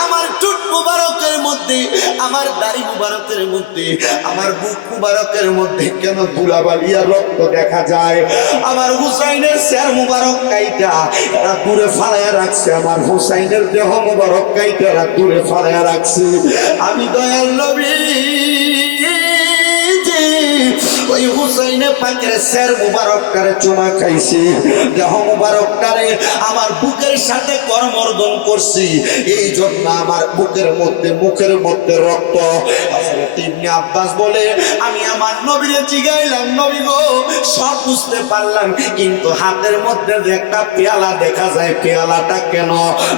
আমার টুট মুবারকের মধ্যে আমার দাড়ি মুবারকের মধ্যে আমার বুক মুবারকের মধ্যে কেন ধুলাবালি আর রক্ত দেখা যায় আমার হুসাইনের শের মুবারক কাইটা এরা দূরে ফালাইয়া রাখছে আমার হুসাইনের দেহ মুবারক কাইটা এরা দূরে ফালাইয়া রাখছে আমি দয়াল নবী ওই হুসাইনে পাকের শের মুবারক কারে চুমা খাইছি দেহ মুবারক কারে আমার বুকের সাথে করমর্দন করছি এই জন্য আমার বুকের মধ্যে মুখের মধ্যে রক্ত হযরত ইবনে আব্বাস বলে আমি আমার নবীরে জিগাইলাম নবী গো সব বুঝতে পারলাম কিন্তু হাতের মধ্যে যে একটা পেয়ালা দেখা যায় পেয়ালাটা কেন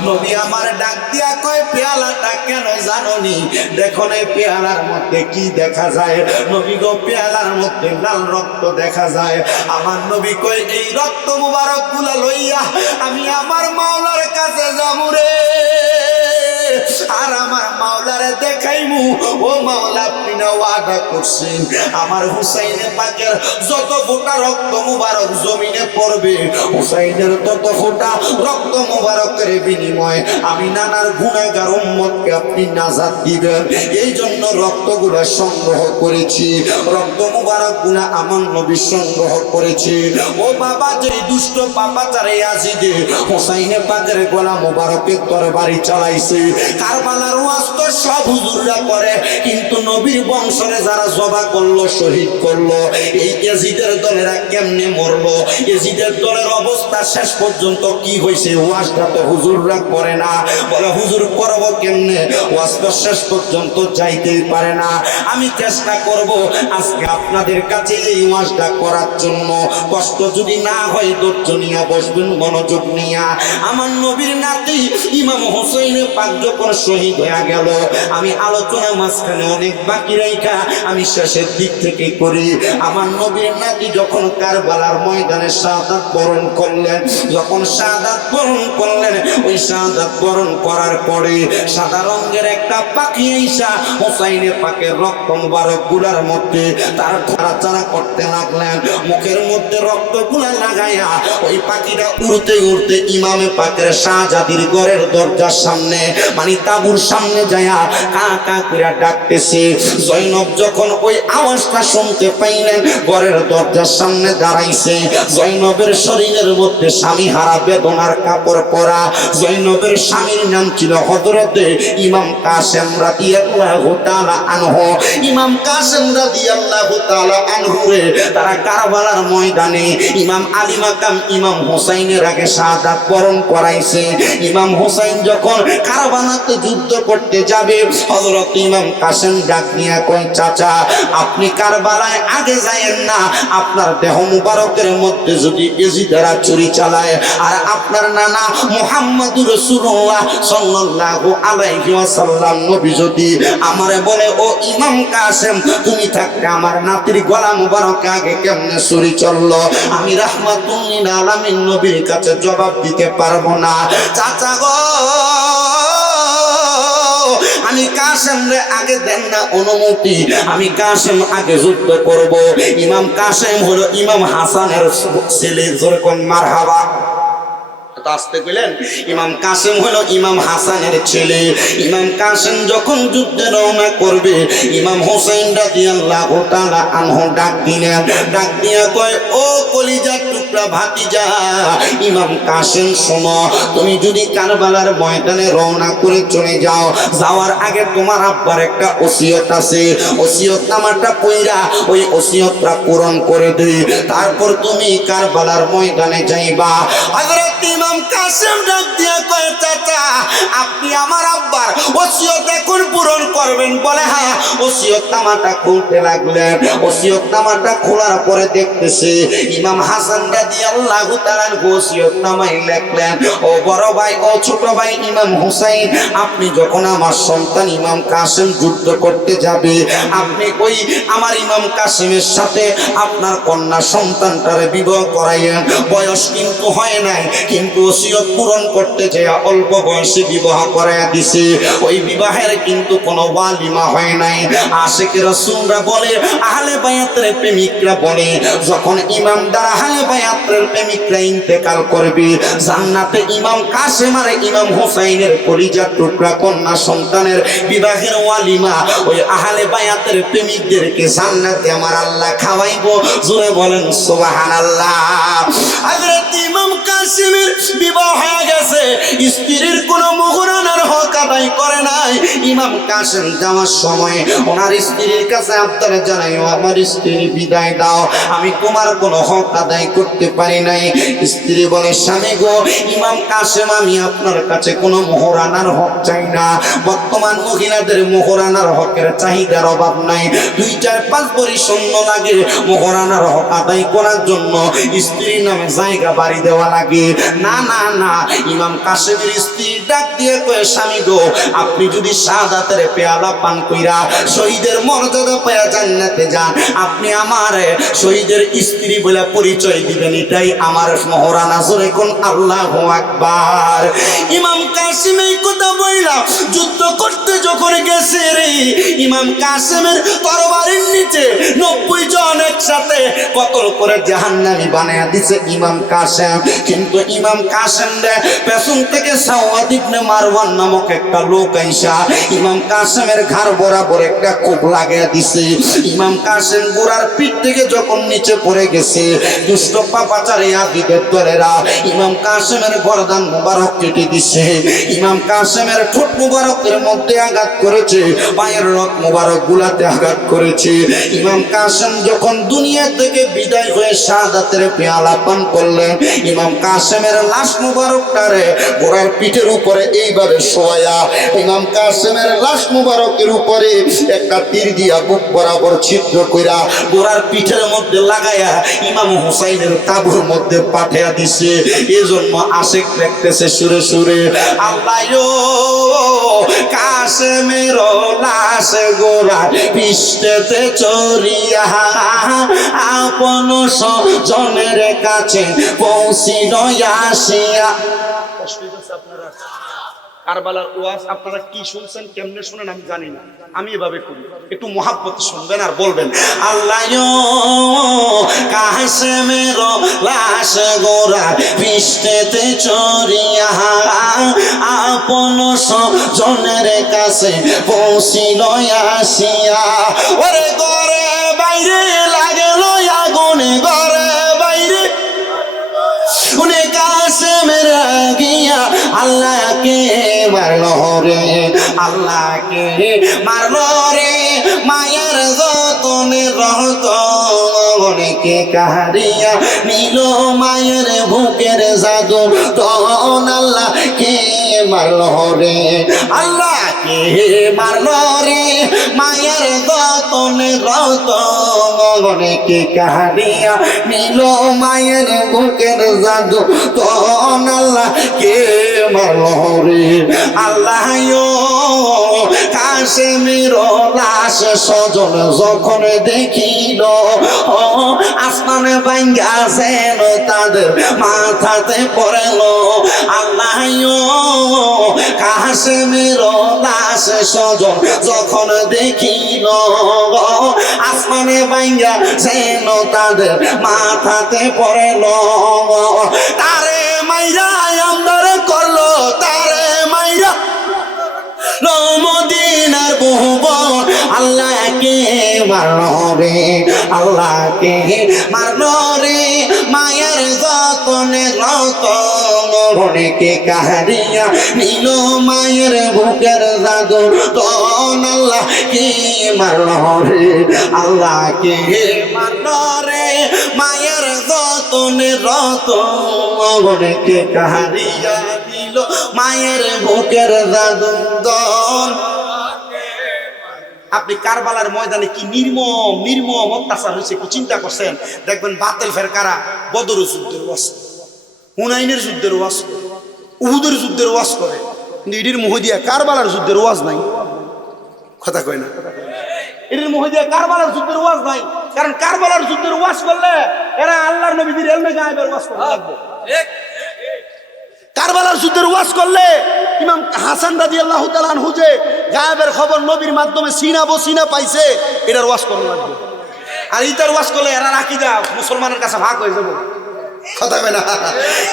নবী আমার ডাক দিয়া কয় পেয়ালাটা কেন জানোনি দেখো না পেয়ালার মধ্যে কি দেখা যায় নবী গো পেয়ালার মধ্যে লাল রক্ত দেখা যায় আমার নবী কই এই রক্ত মুবারক গুলা লইয়া আমি আমার মাওলার কাছে যাবো রে আর আমার মাওলারে দেখাইমু ও মাওলা আপনি না ওয়াদা করছেন আমার হুসাইনে পাকের যত ফোঁটা রক্ত মুবারক জমিনে পড়বে হুসাইনের তত ফোঁটা রক্ত মুবারকের বিনিময়ে আমি নানার গুনাহগার উম্মতকে আপনি নাজাত দিবেন এই জন্য রক্তগুলো সংগ্রহ করেছি রক্ত মুবারক গুলা আমার নবী সংগ্রহ করেছি ও বাবা যে দুষ্ট পাপাচারে ইয়াজিদে হুসাইনে পাকের গলা মুবারকের তরবারি চালাইছে কারবালার ওয়াজ তো সব হুজুররা করে কিন্তু নবীর বংশরে যারা জবা করলো শহীদ করলো এই ইয়াজিদের দলেরা কেমনে মরলো ইয়াজিদের দলের অবস্থা শেষ পর্যন্ত কি হয়েছে ওয়াজটা তো হুজুররা করে না বলে হুজুর করব কেমনে ওয়াজ তো শেষ পর্যন্ত যাইতেই পারে না আমি চেষ্টা করব আজকে আপনাদের কাছে এই ওয়াজটা করার জন্য কষ্ট যদি না হয় ধৈর্য নিয়ে বসবেন মনোযোগ নিয়ে আমার নবীর নাতি ইমাম হোসেইনে পাক যখন শহীদ হয়ে গেল আমি আলোচনা মাঝখানে অনেক বাকি রাইখা আমি শেষের দিক থেকে করি আমার নবীর নাতি যখন কারবালার ময়দানে শাহাদাত বরণ করলেন যখন শাহাদাত বরণ করলেন ওই শাহাদাত বরণ করার পরে সাদা রঙের একটা পাখি আইসা হোসাইনে পাকের রক্ত মুবারক গুলার মধ্যে তার ধারাচারা করতে লাগলেন মুখের মধ্যে রক্ত গুলা লাগাইয়া ওই পাখিটা উড়তে উড়তে ইমামে পাকের শাহজাদির ঘরের দরজার সামনে মানে তাঁবুর সামনে যায়া কা কা করে ডাকতেছে। জয়নব যখন ওই আওয়াজটা শুনতে পাইলেন, ঘরের দরজার সামনে দাঁড়াইছে। জয়নবের শরীরের মধ্যে স্বামী হারা বেদনার কাপড় পরা। জয়নবের স্বামীর নাম ছিল হযরতে ইমাম কাসেম রাদিয়াল্লাহু তাআলা আনহু। ইমাম কাসেম রাদিয়াল্লাহু তাআলা আনহু রে তারা কারবালার ময়দানে ইমাম আলী মাকাম ইমাম হুসাইনের আগে শাহাদাত বরণ করাইছে। ইমাম হুসাইন যখন কারবালাতে যুদ্ধ করতে যাবে, হযরত ইমাম কাসেম ডাক নিয়ে কয়, চাচা আপনি কারবালায় আগে যায়েন না, আপনার দেহ মুবারকের মধ্যে যদি এজিদেরা চুরি চালায় আর আপনার নানা মুহাম্মদুর রাসূলুল্লাহ সাল্লাল্লাহু আলাইহি ওয়াসাল্লাম নবী যদি আমারে বলে, ও ইমাম কাসেম তুমি থাকতে আমার নাতির গলা মুবারক আগে কেমনে চুরি চললো, আমি রাহমাতুল লিল আলামিন নবীর কাছে জবাব দিতে পারবো না। চাচা গো, আমি কাসেম রে আগে দেন না অনুমতি, আমি কাসেম আগে যুদ্ধ করব। ইমাম কাসেম হলো ইমাম হাসানের ছেলে, জোরে কোন মারহাবা। আসতে কইলেন, ইমাম কাসেম হলো ইমাম হাসানের ছেলে। ইমাম কাসেম যখন যুদ্ধে রওনা করবে, ইমাম হুসাইন রাদিয়াল্লাহু তাআলা আনহু ডাক দিলেন, ডাক দিয়া কয়, ও কলিজার টুকরা ভাতিজা ইমাম কাসেম, শোনো, তুমি যদি কারবালার ময়দানে রওনা করে চলে যাও, যাওয়ার আগে তোমার আব্বার একটা ওসিয়ত আছে, ওসিয়তনামাটা পড়া ওই ওসিয়তটা পূরণ করে দেই, তারপর তুমি কারবালার ময়দানে যাইবা। হযরত ইমাম কাসেম ডাক দিয়া কয়, চাচা আপনি আমার আব্বার ওসিয়ত এখন পূরণ করবেন? বলে হ্যাঁ। ওসিয়তনামাটা খুলতে লাগলেন। ওসিয়তনামাটা খোলার পরে দেখতেছে ইমাম হাসান রাদিয়াল্লাহু তাআলা ওসিয়তনামায় লিখলেন, ও বড় ভাই, ও ছোট ভাই ইমাম হুসাইন, আপনি যখন আমার সন্তান ইমাম কাসেম যুদ্ধ করতে যাবে, আপনি ওই আমার ইমাম কাসেমের সাথে আপনার কন্যা সন্তানটারে বিবাহ করাইয়েন। বয়স কিন্তু হয় নাই, কিন্তু ওসিয়ত পূরণ করতে যেয়ে অল্প বয়সে বিবাহ করাইয়া দিছে। ওই বিবাহের কিন্তু কোনো ওয়ালিমা হয় নাই। আশিক রাসূলরা বলে, আহলে বায়াতের প্রেমিকরা বলে, যখন ইমামদার আহলে বায়াতের প্রেমিকরা ইন্তেকাল করবে, জান্নাতে ইমাম কাসেম আর ইমাম হুসাইনের কলিজার টুকরা কন্যা সন্তানের বিবাহের ওয়ালিমা ওই আহলে বায়াতের প্রেমিকদেরকে জান্নাতে আমার আল্লাহ খাওয়াইবো। জোরে বলেন সুবহানাল্লাহ। হযরত ইমাম কাসেমের বিবাহ হয়ে গেছে, স্ত্রীর কোনো মোহরানার হক আদায় করে নাই। ইমাম কাসেম যাওয়ার সময় ওনার স্ত্রীর কাছে আবদার জানাই, আমার স্ত্রী বিদায় দাও, আমি তোমার কোনো হক আদায় করতে পারি নাই। স্ত্রী বলে, স্বামী গো, ইমাম কাসেম আমি আপনার কাছে কোনো মোহরানার হক চাই না। বর্তমান মহিলাদের মোহরানার হকের চাহিদার অভাব নাই, 2-4-5 ভরি স্বর্ণ লাগে মোহরানার হক আদায় করার জন্য, স্ত্রীর নামে জায়গা বাড়ি দেওয়া লাগে। না না না, ইমাম কাসেমের স্ত্রী ডাক দিয়ে কয়ে, স্বামী গো, আপনি যদি শাহাদাতের পেয়ালা পান কইরা শহীদের মর্যাদা পেয়ে জান্নাতে যান, আপনি আমার শহীদের স্ত্রী বলে পরিচয় দিবেন, এটাই আমার মোহরানা। জোরে কোন আল্লাহু আকবার। ইমাম কাসেম এই কথা বইলা যুদ্ধ করতে যখন গেছে রে, ইমাম কাসেমের তরবারির নিচে 90 জন একসাথে কতল করে জাহান্নামী বানায়া দিছে ইমাম কাসেম। কিন্তু ইমাম কাসেম রে পেছন থেকে সাওয়াদ ইবনে মারওয়ান নামক একটা লোক আইসা ইমাম কাসেমের ঘাড় বরাবর একটা কোপ লাগাইয়া দিছে। ইমাম কাসেম গোড়ার পিঠ থেকে যখন নিচে পড়ে গেছে, দুষ্ট পাপাচারী আদিদের দলেরা ইমাম কাসেমের গর্দান মুবারক কেটে দিছে। ইমাম কাসেমের ঠোঁট মুবারকের মধ্যে আঘাত করেছে, পায়ের রক মুবারক গুলাতে আঘাত করেছে। ইমাম কাসেম যখন দুনিয়া থেকে বিদায় হয়ে শাহাদাতের পেয়ালা পান করলেন, ইমাম কাসেমের লাশ মুবারকটারে ঘোড়ার পিঠের উপরে এইভাবে শোয়া, ইমাম কাসেমের লাশ মুবারকের উপরে একটা তীর দিয়া বুক বরাবর ছিদ্র কইরা ঘোড়ার পিঠের মধ্যে লাগায়া ইমাম হুসাইনের তাঁবুর মধ্যে পাঠিয়ে দিছে। এজন্য আশিক দেখতেছে সুরে সুরে, আল্লাহ কাসেমের লাশ গোড়ার পিঠেতে চড়িয়া আপন স্বজনের কাছে পৌঁছিল আসিয়া। কারবালার ওয়াজ আপনারা কি শুনছেন, কেমনে শুনেন আমি জানি না, আমি এভাবে করি, একটু মহাব্বতে শুনবেন আর বলবেন আল্লাহ কাশেমের লাশ গোরা পৃষ্ঠেতে চড়িয়া আপন জনের কাছে পৌঁছিল আসিয়া, ওরে ঘরে বাইরে লাগল আগুন, ঘরে বাইরে উনি কাশেমের গিয়া আল্লাহকে মারলো রে, আল্লাহকে মারলো রে, মায়ের যতনে রহত অনেকে কাহারিয়া নিল মায়ের বুকের জাদু, তখন আল্লাহকে মারলো রে, আল্লাহকে মারলো রে, মায়ের যতনে রহত অনেকে কাহারিয়া নিল মায়ের বুকের জাদু, তখন আল্লাহকে মারলো রে, আল্লাহ কাশেমের লাশ স্বজন যখন দেখিল আসমানে ভাঙ্গা যেন তাদের মাথাতে পড়ল, আল্লাহ কাশেমের লাশ স্বজন যখন দেখিল আসমানে ভাঙ্গা যেন তাদের মাথাতে পড়ল, তারে মাইরা আমদার করলো, তারে মাইরা মদিনার ভুবন, আল্লাহকে মারলো রে, আল্লাহকে মারলো রে, মায়ের যতনে রতন অনেকে কাহারিয়া নিল মায়ের বুকের জাদু, তখন আল্লাহকে মারলো রে, আল্লাহকে মারলো রে, মায়ের যতনে রতন অনেকে কাহারিয়া নিল মায়ের বুকের জাদু। আপনি কারবালার ময়দানে কি নির্মম নির্মম অত্যাচার হয়েছে একটু চিন্তা করছেন, দেখবেন বাতিল ফেরকারা বদর যুদ্ধের ওয়াজ, হুনাইনের যুদ্ধের ওয়াজ, উহুদের যুদ্ধের ওয়াজ করে, কিন্তু এটির মহদিয়া কারবালার যুদ্ধের ওয়াজ নাই, কথা কয় না, এটির মহদিয়া কারবালার যুদ্ধের ওয়াজ নাই, কারণ কারবালার যুদ্ধের ওয়াজ করলে এরা আল্লাহর নবীদের এলমে গায়েবের ওয়াজ করতে লাগবে। কারবালার যুদ্ধের ওয়াজ করলে ইমাম হাসান রাদিয়াল্লাহু তাআলা আনহু যে গায়েবের খবর নবীর মাধ্যমে সিনা পাইছে, এটার ওয়াজ করা লাগবে। আর ইতার ওয়াজ করলে এরা আকীদা মুসলমানের কাছে ভাগ হয়ে যাবে, কথা কয় না,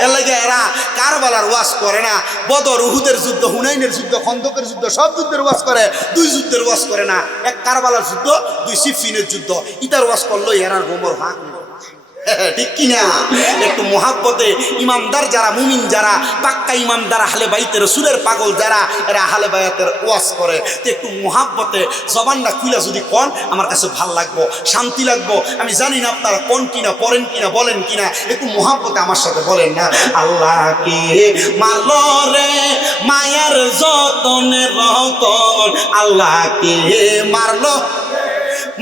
এর লাগে এরা কারবালার ওয়াজ করে না, বদর উহুদের যুদ্ধ, হুনাইনের যুদ্ধ, খন্দকের যুদ্ধ, সব যুদ্ধের ওয়াজ করে, দুই যুদ্ধের ওয়াজ করে না, এক কারবালার যুদ্ধ, দুই সিফিনের যুদ্ধ, ইতার ওয়াজ করলো এরার গোমর ভাগ, ঠিক কিনা? একটু মহাব্বতে ইমামদার যারা, মুমিন যারা, পাক্কা ইমামদার, আহলে বাইতের রাসূলের পাগল যারা, এরা আহলে বাইতের ওয়াজ করে, তো একটু মহাব্বতে জবানটা খুলে যদি কোন আমার কাছে ভাল লাগবো, শান্তি লাগবো। আমি জানি না আপনারা কোন কিনা, পড়েন কিনা, বলেন কিনা, একটু মহাব্বতে আমার সাথে বলেন না, আল্লাহকে মারলো রে মায়ের যতনে রতন, আল্লাহকে মারলো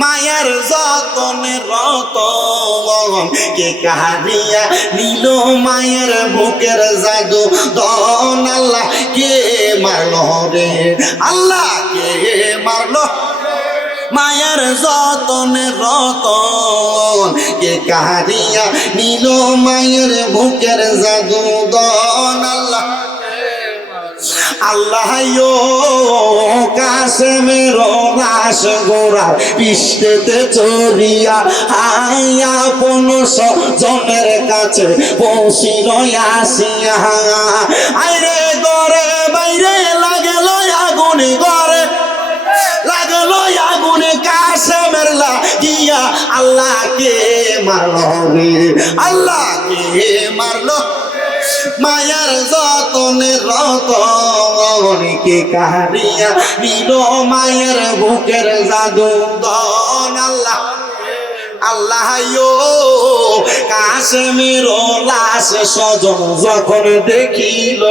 মায়ের যতনে রতন, কে কাহারিয়া নিল মায়ের বুকের জাদু, দন আল্লাহ কে মারলো রে, আল্লাহ কে মারলো মায়ের যতনে রতন, কে কাহারিয়া নিল মায়ের বুকের জাদু, দন আল্লাহ, আল্লাহ কাশেমের লাশ গোরা পৃষ্ঠেতে চড়িয়া আপন জনের কাছে পৌঁছিল আসিয়া, আইরে ঘরে বাইরে লাগল আগুন, ঘরে লাগল আগুন, কাশেমের লাগিয়া আল্লাহকে মারলো রে, আল্লাহকে মারলো, মায়ার যতনে রতন, কে কাহারিয়া নিল মায়ের বুকের জাদু, দন আল্লাহ, আল্লাহ কাশেমের লাশ স্বজন যখন দেখিল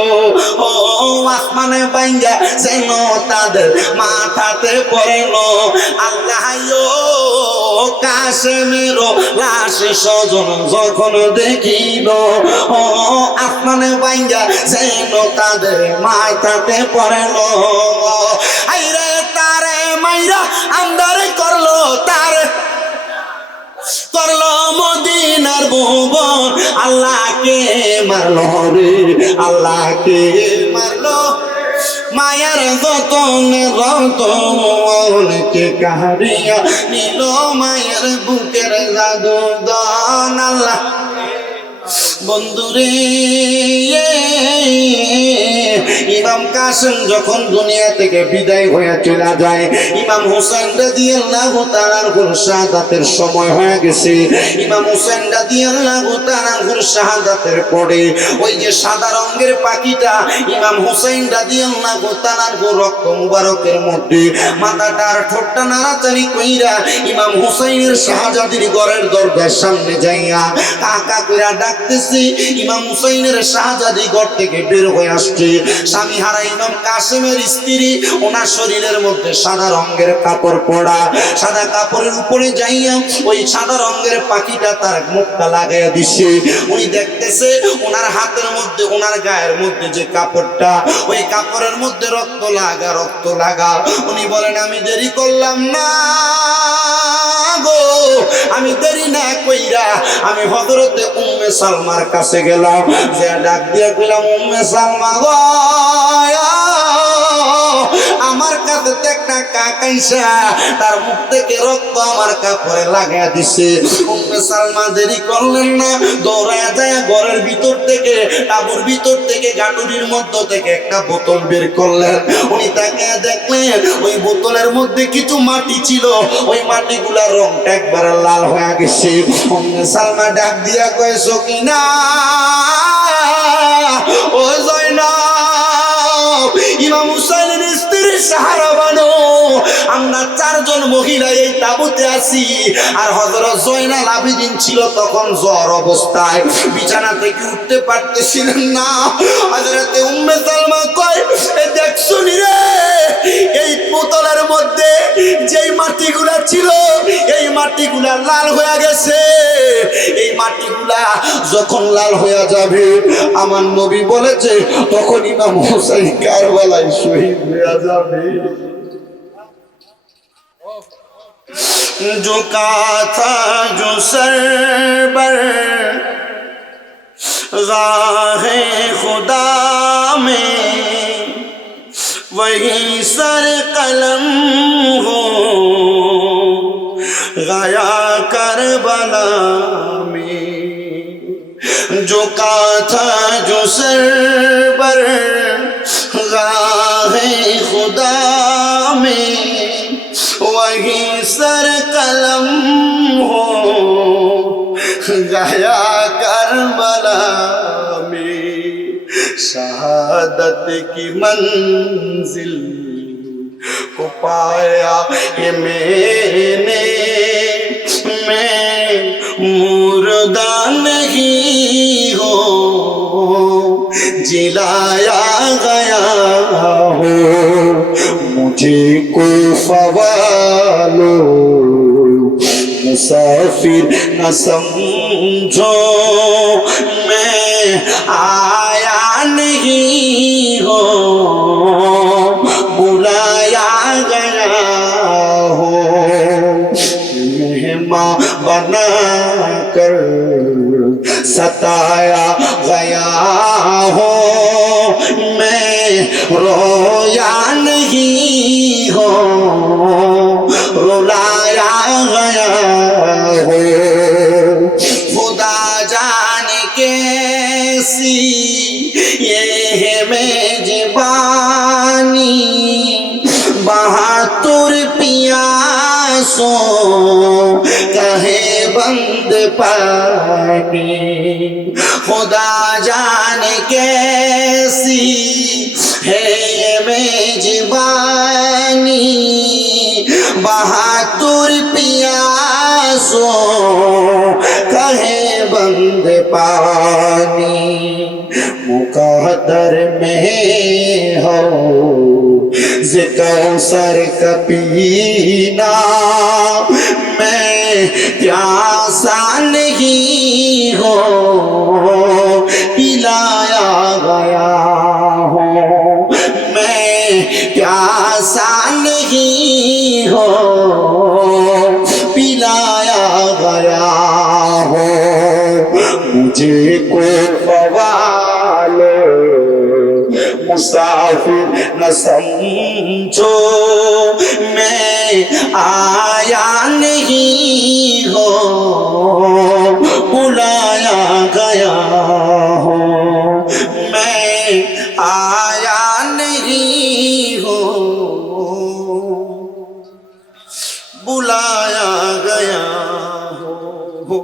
আসমানে ভাঙ্গা যেন তাদের মাথাতে পড়ল, আল্লাহ কাশেমের লাশ স্বজন যখন দেখিল আসমানে ভাঙ্গা যেন তাদের মাথাতে পড়ল, আইরে তারে মাইরা আন্দারে করলো, তারে করলো মদিনার ভুবন, আল্লাহকে মারলো রে, আল্লাহকে মারলো, মায়ের যতনে রতনকে কাহারিয়া নিল মায়ের বুকের জাদু দান আল্লাহ বন্ধুরে ইমাম কাসেম যখন দুনিয়া থেকে বিদায় হয়ে চলে যায় ইমাম হুসাইন রাদিয়াল্লাহু তাআলার শাহাদাতের সময় হয়ে গেছে ইমাম হুসাইন রাদিয়াল্লাহু তাআলার শাহাদাতের পরে ওই যে সাদা রঙের পাখিটা ইমাম হুসাইন রাদিয়াল্লাহু তাআলার রক্ত মুবারকের মধ্যে মাথাটা আর ঠোঁটটা নাড়াচাড়ি কইরা ইমাম হুসাইনের শাহজাদির ঘরের দরজার সামনে যাইয়া কাকা কইরা ডাকতেছে ইমাম হুসাইনের শাহজাদি ঘর থেকে বের হয়ে আসছে স্বামী হারা ইমাম কাসেমের স্ত্রী ওনার শরীরের মধ্যে সাদা রঙের কাপড় পরা সাদা কাপড়ের উপরে যাইয়া ওই সাদা রঙের পাখিটা তার মুখটা লাগাইয়া দিছে উনি দেখতেছে ওনার হাতের মধ্যে ওনার গায়ের মধ্যে যে কাপড়টা ওই কাপড়ের মধ্যে রক্ত লাগা উনি বলেন আমি দেরি করলাম না গো আমি দেরি না কইরা আমি হযরতে উম্মে সালমার কাছে গেলাম যে ডাক দিয়ে কইলাম উম্মে সালমা গো আমার কাছে তো একটা কাকাইসা তার মুখ থেকে রক্ত আমার কাপড়ে লাগাইয়া দিছে উম্মে সালমা দেরি করলেন না দৌড়ায়া যায় ঘরের ভিতর থেকে তাঁবুর ভিতর থেকে গাটুরির মধ্য থেকে একটা বোতল বের করলেন উনি তাকে দেখলেন ওই বোতলের মধ্যে কিছু মাটি ছিল ওই মাটিগুলা রংটা একবার লাল হয়ে গেছে উম্মে সালমা ডাক দিয়া কয় সকিনা ও জয়নাব ইমাম হুসাইনের স্ত্রীর সাহারা বানো আমরা চারজন মহিলা এই তাঁবুতে আছি আর হযরত জয়নাল আবেদিন ছিল তখন জ্বর অবস্থায় বিছানা থেকে উঠতে পারতেছিলেন না হযরতে উম্মে সালমা কয় এই দেখছো নি রে এই বোতলের মধ্যে যেই মাটিগুলা ছিল এই মাটিগুলা লাল হয়ে গেছে এই মাটিগুলা যখন লাল হয়ে যাবে আমার নবী বলেছে তখন ইমাম হুসাইন কারবালায় শহীদ হয়ে যাবে जो का था जो सर पर गाहे खुदा में वही सर कलम हो गया करबला में जो का था जो सर पर गाहे खुदा में वही सर कलम हो गया करबला में शहादत की मंजिल को पाया ये मैंने मैं मुर्दा नहीं हो जिलाया गया हो मुझे को फवालो मुसाफिर न समझो मैं आया नहीं हो बुलाया गया हो मेहमान बना कर सताया गया हो मैं रोया नहीं हो रुलाया गया हो खुदा जाने कैसी ये है मेजबानी बहादुर पियासों कहे बंद पानी खुदा जाने कैसी है ये मेजबानी बहादुर पियासों कहे बंद पानी मुकद्दर में हो कौसर का पीना मैं प्यासा नहीं हो पिलाया गया हो मैं प्यासा नहीं हो पिलाया गया हो मुझे को फवालो मुसाफिर न समझो मैं आया नहीं हो बुलाया गया हो मैं आया नहीं हो बुलाया गया हो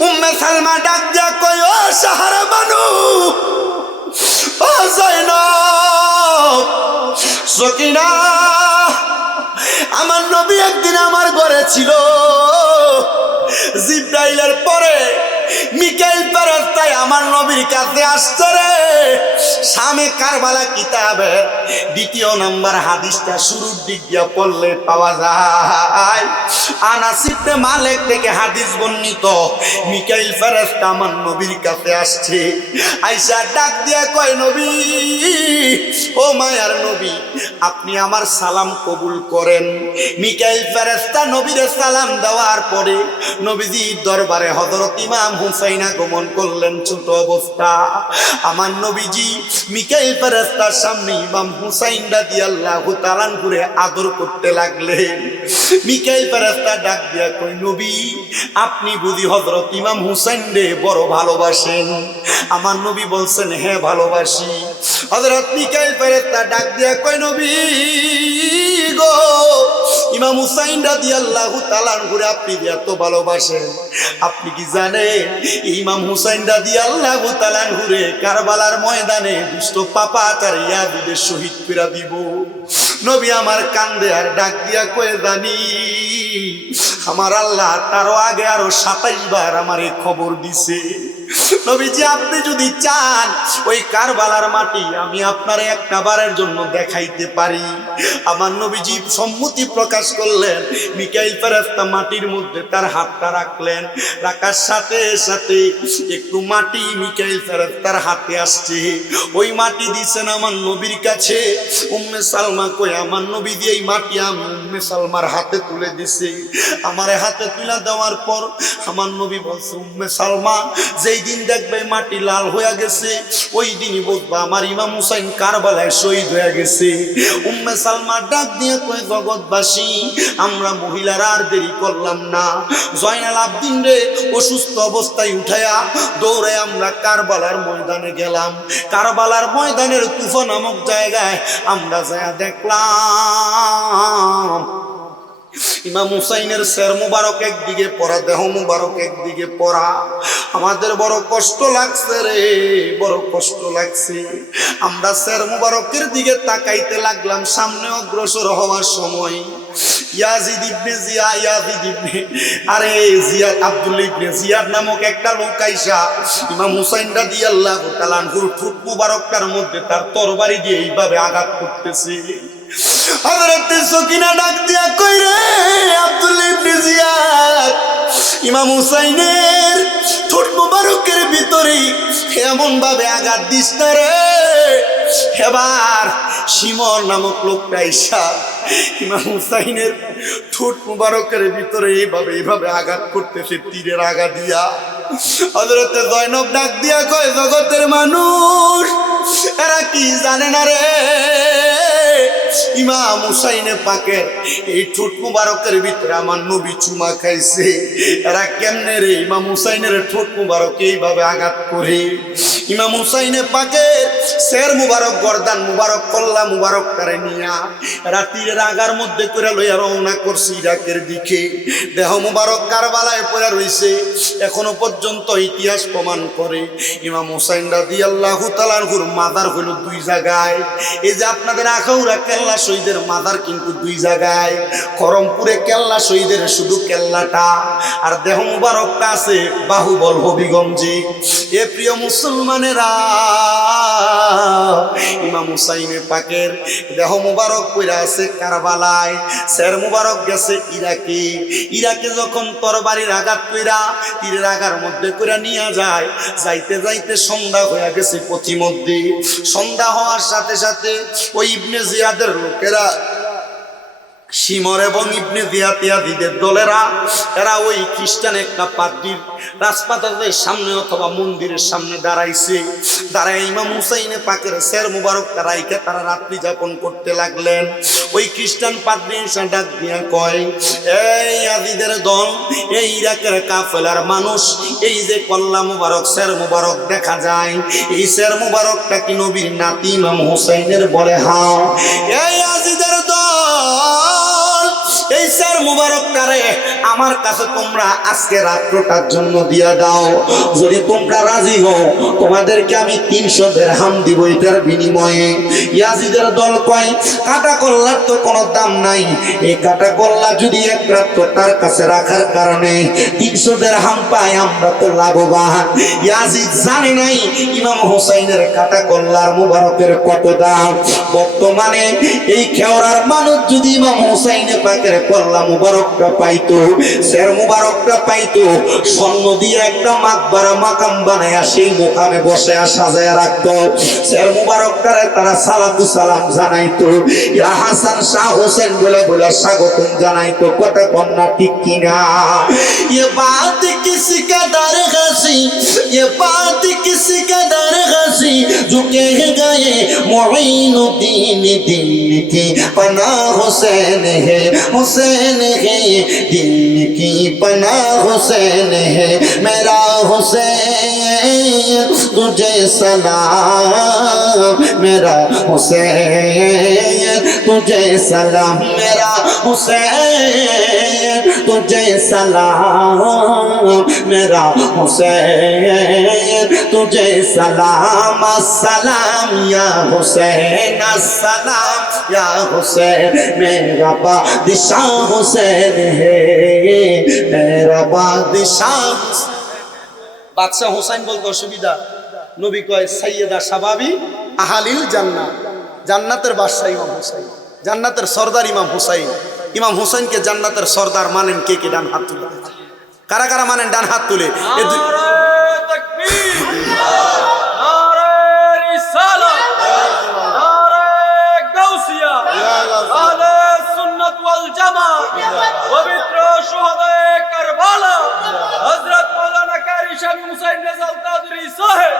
उम्मे सलमा डाक दिया कोई ओ शहर बनू ओ ज़ैनब সকিনা আমার নবী একদিন আমার ঘরে ছিল জিব্রাইলের পরে মিকাইল ফেরেশতাই আমার নবীর কাছে আসছে রে শামে কারবালা কিতাবের দ্বিতীয় নাম্বার হাদিসটা শুরুর দিক দিয়ে পড়লে পাওয়া যায় আনাস ইবনে মালিক থেকে হাদিস বর্ণিত মিকাইল ফেরেশতা আমার নবীর কাছে আসছে আয়েশা ডাক দিয়া কয় নবী ও মায়ার নবী আপনি আমার সালাম কবুল করেন মিকাইল ফেরেশতা নবীর সালাম দেওয়ার পরে নবীজি দরবারে হযরত ইমাম হুসাইন আগমন করলেন ছোট অবস্থা আমার নবীজি মিকাইল ফেরেশতার সামনে ইমাম হুসাইন রাদিয়াল্লাহু তাআলা করে আদর করতে লাগলেন মিকাইল ফেরেশতা ডাক দিয়া কই নবী আপনি বুঝি হযরত ইমাম হুসাইন রে বড় ভালোবাসেন আমার নবী বলছেন হ্যাঁ ভালোবাসি হযরত মিকাইল ফেরেশতা ডাক দিয়া কই নবী গো ইমাম হুসাইন রাদিয়াল্লাহু তাআলা করে আপনি এত ভালোবাসেন আপনি কি জানেন ইমাম হুসাইন রাদিয়াল্লাহু তাআলা করে কারবালার ময়দানে দুষ্ট পাপাচার ইয়াজিদের শহীদ করে দিব নবী আমার কান্দে আর ডাক দিয়া কয়ে জানি আমার আল্লাহ তারও আগে আরো 27 বার আমারে খবর দিছে নবীজি আপনি যদি চান ওই কারবালার মাটি আমি আপনারে একটা বারের জন্য দেখাইতে পারি আমার নবীজি সম্মতি প্রকাশ করলেন মিকাইল ফেরেশতা মাটির মধ্যে তার হাতটা রাখলেন রাখার সাথে সাথে একটু মাটি মিকাইল ফেরেশতার হাতে আসছে ওই মাটি দিয়েছেন আমার নবীর কাছে উম্মে সালমা কই আমার নবীজি এই মাটি আমি উম্মে সালমার হাতে তুলে দিছে আমার হাতে তুলে দেওয়ার পর আমার নবী বলছে উম্মে সালমা যেই দিন দেখবে মাটি লাল হয়ে গেছে ওই দিনই বুঝবা আমার ইমাম হুসাইন কারবালায় শহীদ হয়ে গেছে উম্মে সালমা ডাক দিয়ে কয় জগৎবাসী আমরা মহিলারা আর দেরি করলাম না জয়নাল আবদিন রে অসুস্থ অবস্থায় উঠায়া দৌড়ে আমরা কারবালার ময়দানে গেলাম কারবালার ময়দানের কুফা নামক জায়গায় আমরা যায় দেখলাম ইমাম হুসাইনের সের মুবারক একদিকে পড়া দেহ মুবারক একদিকে পড়া আমাদের বড় কষ্ট লাগছে রে বড় কষ্ট লাগছে আমরা সের মুবারকের দিকে তাকাইতে লাগলাম সামনে অগ্রসর হওয়ার সময় ইয়াজিদ ইবনে জিয়াদ আব্দুল ইবনে জিয়াদ নামক একটা লোক আইসা ইমাম হুসাইন রাদিয়াল্লাহু তাআলা আনহুর ঠোঁট মুবারকটার মধ্যে তার তরবারি দিয়ে এইভাবে আঘাত করতেছে হযরত সকিনা ডাক দিয়া কই রে আব্দুল ইবনে জিয়াদ ইমাম হুসাইনের ঠোঁট মুবারকের ভিতরে এমন ভাবে আঘাত দিস না রে এবার শিমর নামক লোকটা আইসা ইমাম হুসাইনের ঠোঁট মুবারকের ভিতরে এইভাবে আঘাত করতেছে তীরের আঘাত দিয়া হযরত জয়নব ডাক দিয়া কয় জগতের মানুষ এরা কি জানে না রে ইমাম হুসাইনে পাকের এই ঠোঁট মুবারকের ভিতরে আমার নবী চুমা খাইছে এরা কেমনে রে ইমাম হুসাইনের ঠোঁট মুবারক এইভাবে আঘাত করে ইমাম হুসাইনে পাকের শের মুবারক গর্দান মুবারক কল্লা মুবারক করে নিয়া রাতের আগার মধ্যে করে লইয়া রওনা করছে ইরাকের দিকে দেহ মুবারক কারবালায় পড়ে রইছে এখনো পর্যন্ত ইতিহাস প্রমাণ করে ইমাম হুসাইন রাদিয়াল্লাহু তাআলা আনহুর মাজার হলো দুই জায়গায় এই যে আপনাদের আখাউড়া কেল্লা শহীদের মাজার কিন্তু দুই জায়গায় করমপুরে কেল্লা শহীদের শুধু কেল্লাটা আর দেহ মুবারকটা আছে বাহুবল হবিগঞ্জে এ প্রিয় মুসলমানেরা ইমাম হুসাইনে পাকের দেহ মুবারক পড়ে আছে কারবালায় শের মুবারক গেছে ইরাকে যখন তরবারির আঘাত কইরা তীরের আঘার মধ্যে কইরা নিয়ে যায় যাইতে যাইতে সন্ধ্যা হয়ে গেছে পথিমধ্যে সন্ধ্যা হওয়ার সাথে সাথে ওই ইবনে জিয়াদের লোকেরা শিমর এবং ইবনে জিয়াতিয়াদিদের দলেরা এরা ওই খ্রিস্টান একটা পাদ্রীর রাজপাতাদের সামনে অথবা মন্দিরের সামনে দাঁড়াইছে। দাঁড়ায় ইমাম হুসাইনে পাকের শের মুবারকটা রাইখে তারা রাত্রি যাপন করতে লাগলেন। ওই খ্রিস্টান পাদ্রী এসে ডাক দিয়া কয়, এই ইয়াজিদের দল, এই ইরাকের কাফেলার মানুষ, এই যে কল্লা মুবারক শের মুবারক দেখা যায়, এই শের মুবারকটা কি নবীর নাতি ইমাম হুসাইনের? বলে হ্যাঁ। এই ইয়াজিদের দল, এই শের মুবারকটারে আমার কাছে তোমরা আজকে রাত্রটার জন্য দিয়া দাও। যদি তোমরা রাজি হও তোমাদেরকে আমি 300 দিরহাম দিব এটার বিনিময়ে। ইয়াজিদের দল কয়, কাটা কল্লার তো কোনো দাম নাই, এই কাটা কল্লা যদি এক রাত্র তার কাছে রাখার কারণে 300 দিরহাম পাই আমরা তো লাভবান। ইয়াজিদ জানে নাই ইমাম হুসাইনের কাটা কল্লার মুবারকের কত দাম। বর্তমানে এই খেওরার মানুষ যদি ইমাম হুসাইনে পাকের কল্লা মুবারকটা পাইতো, শের মুবারকটা পাইতো, স্বর্ণ দিয়ে একটা মাকবারা মাকাম বানায়া সেই মোকামে বসে সাজায় রাখতো। শের মুবারকটারে তারা সালাতু সালাম জানাইতো, ইয়া হাসান শাহ হোসেন বলে বলে স্বাগতম জানাইতো। কথা কন্যা ঠিক কিনা? ये बात किसी का दर हसी, ये बात किसी का दर हसी, जो कह गए मुईनुद्दीन दिन की पनाह हुसैन है, हुसैन है दिन की पनाह हुसैन है। मेरा हुसैन तुझे सलाम, मेरा हुसैन तुझे सलाम, मेरा हुसैन तुझे सलाम, मेरा हुसैन तुझे सलाम। अस्सलाम या हुसैन, अस्सलाम या हुसैन, मेरा बादशाह हुसैन है, मेरा बादशाह। বাদশাহ হুসাইন বলতে অসুবিধা? নবী কয় সাইয়্যিদা শাবাবি আহালিল জান্নাত, জান্নাতের বাদশাহ ইমাম হুসাইন, জান্নাতের সরদার ইমাম হুসাইন। ইমাম হুসাইনকে জান্নাতের সরদার মানেন কে কে? ডান হাত তুলে। কারা কারা মানেন? ডান হাত তুলে। পবিত্র শুহাদায়ে কারবালা হযরত মাওলানা কারি শাহ হুসাইন রাযা তাদরি সাহেব,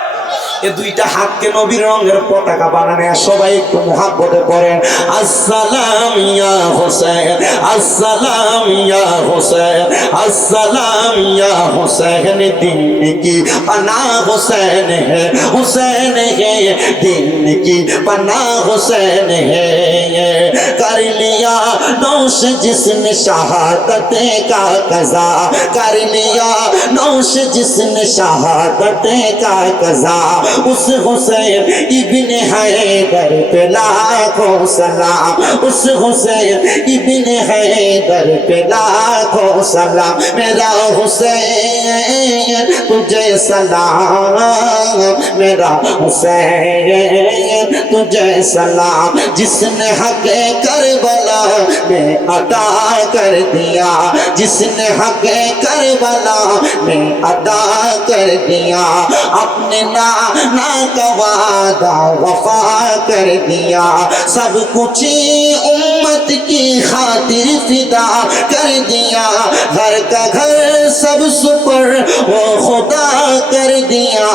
এ দুইটা হাতকে নবীর রঙের পতাকা বানানে সবাই একটু মুহাব্বতে পড়েন, আসসালাম ইয়া হুসাইন, আসসালাম ইয়া হুসাইন, আসসালাম ইয়া হুসাইন, দিন কি পানা হুসैन है, हुसैन है दिन की पना हुसैन है। कर लिया नौश जिसने शहादत का कज़ा, कर लिया नौश जिसने शहादत का कज़ा, उस हुसैन इब्ने हैदर पे लाखों सलाम, उस हुसैन इब्ने हैदर पे लाखों सलाम। मेरा हुसैन तुझे सलाम, मेरा हुसैन तुझे सलाम। जिसने हक करबला में अदा कर दिया, जिसने हक करबला में अदा कर दिया, अपने नाना का वादा वफा कर दिया, सब कुछ उम्मत की खातिर फिदा कर दिया, घर का घर सब सुपर वो खुदा कर दिया।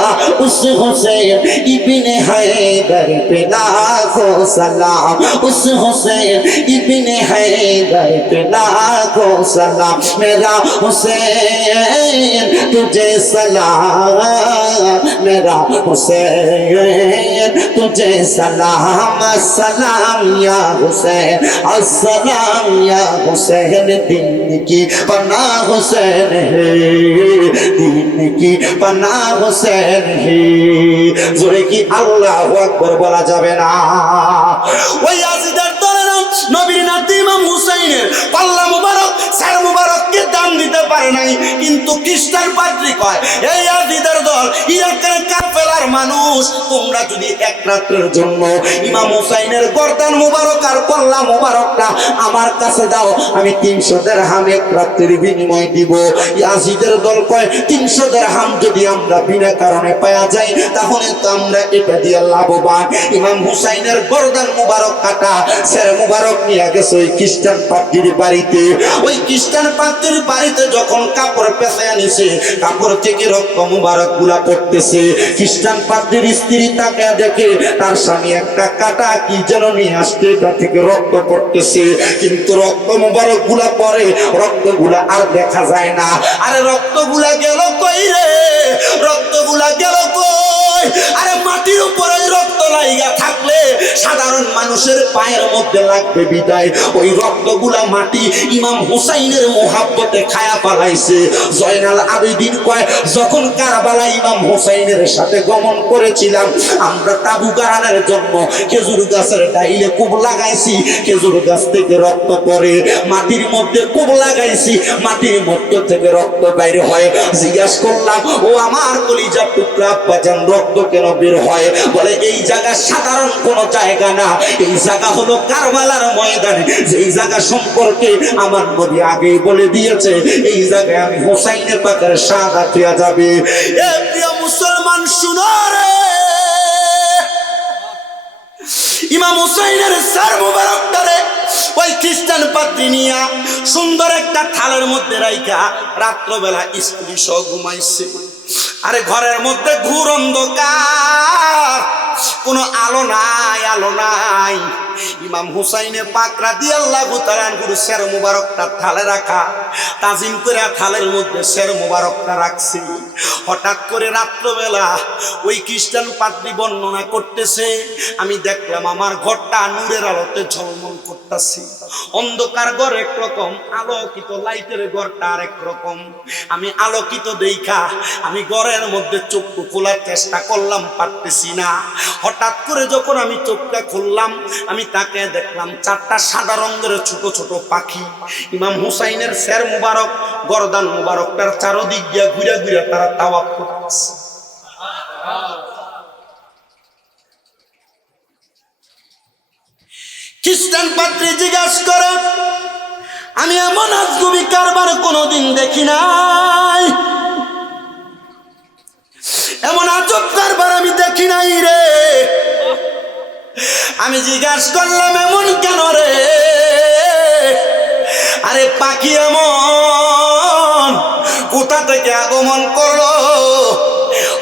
उस हुसैन इब्ने हैदर पे लाखों सलाम, उस हुसैन इब्ने हैदर पे लाखों सलाम। मेरा हुसैन तुझे सलाम, मेरा हुसैन तुझे सलाम। अस्सलाम या हुसैन, अस्सलाम या हुसैन, दिन की पना हुसैन है, दिन की पना हुसैन है। जोरे की আল্লাহু আকবার বলা যাবে না। ওই ইয়াজিদের দলেরা নবীর নাতি ইমাম হুসাইনের পাল্লা মুবারক সার মুবারককে দাম দিতে পারে নাই, কিন্তু খ্রিস্টান পাদ্রী কয় এই ইয়াজিদের দল ইরাকের কাফেলা এলাকার মানুষ, তোমরা যদি এক রাতের জন্য ইমাম হুসাইনের গর্দান মুবারক আর কল্লা মুবারকটা আমার কাছে দাও, আমি 300 দিরহাম এক রাতের বিনিময় দিব। ইয়াজিদের দল কয় 300 দিরহাম যদি আমরা বিনা কারণে পাওয়া যায় তাহলে তো আমরা এটা দিয়ে লাভবান। ইমাম হুসাইনের গর্দান মুবারক কাটা সের মুবারক নিয়ে গেছে ওই খ্রিস্টান পাদ্রীর বাড়িতে। ওই খ্রিস্টান পাদ্রীর বাড়িতে যখন কাপড় পেঁচায় নিছে, কাপড় থেকে রক্ত মুবারক গুলা পড়তেছে। খ্রিস্টান পাদ্রীর স্ত্রী তাকে দেখে তার স্বামী একটা কাটা কি যেন নিয়ে আসতে, এটা থেকে রক্ত পড়তেছে, কিন্তু রক্ত মুবারক গুলা পরে রক্ত গুলা আর দেখা যায় না। আরে রক্ত গুলা গেল কই রে, রক্ত গুলা গেল কই? আরে মাটির উপরে রক্ত লাইগা থাকলে সাধারণ মানুষের পায়ের মধ্যে লাগবে বিদায়, ওই রক্তগুলা মাটি ইমাম হুসাইনের মোহাব্বতে খায়া পালাইছে। জয়নাল আবেদিন কয় যখন কারবালা ইমাম হুসাইনের সাথে গমন করেছিলাম, আমরা তাবু গাড়ানোর জন্য খেজুর গাছের ডাইলে কূপ লাগাইছি, খেজুর গাছ থেকে রক্ত পড়ে, মাটির মধ্যে কূপ লাগাইছি, মাটির মধ্য থেকে রক্ত বাইর হয়। জিজ্ঞাসা করলাম, ও আমার কলিজার টুকরা বাজান, রক্ত কেন বের হয়? বলে এই জায়গা সাধারণ কোন জায়গা না, এই জায়গা হলো কারবালার ময়দান, যেই জায়গা সম্পর্কে আমার নবী আগেই বলে দিয়েছে এই জায়গায় আমি হুসাইনের পাকের শাহাদাত হয়ে যাবে। এ প্রিয় মুসলমান শুনো রে, ইমাম হুসাইনের স্যার মুবারকটারে ওই খ্রিস্টান পাদ্রী নিয়া সুন্দর একটা থালের মধ্যে রাইখা রাত্রবেলা স্ত্রী সহ ঘুমাইছে। আরে ঘরের মধ্যে ঘুর অন্ধকার, কোনো আলো নাই, আলো নাই। ইমাম হুসাইনে পাক রাদিয়াল্লাহু তাআলা আনহুর সের মুবারকটা থালে রাখা, তাজিম করে থালের মধ্যে সের মুবারকটা রাখছি। হঠাৎ করে রাত্রবেলা ওই খ্রিস্টান পাদ্রী বর্ণনা করতেছে, আমি দেখলাম আমার ঘরটা নূরের আলোতে ঝলমল করতেছে। অন্ধকার ঘর একরকম, আলোকিত লাইটের ঘরটা আরেক রকম। আমি আলোকিত দেখা আমি ঘরের মধ্যে চোখটা খোলার চেষ্টা করলাম, পারতেছি না। হঠাৎ করে যখন আমি চোখটা খুললাম, আমি তাকে দেখলাম 4টা সাদা রঙের ছোট ছোট পাখি ইমাম হুসাইনের সের মুবারক গর্দান মুবারকটার চারদিক দিয়ে ঘুরে ঘুরে তারা তাওয়াফ করতেছে। খ্রিস্টান পাদ্রী জিজ্ঞাসা করে, আমি এমন আজগুবি কারবার কোনোদিন দেখি নাই, এমন আজব কারবার আমি দেখি নাই রে। আমি জিজ্ঞাসা করলাম এমন কেন রে? আরে পাখি এমন কোথা থেকে আগমন করলো?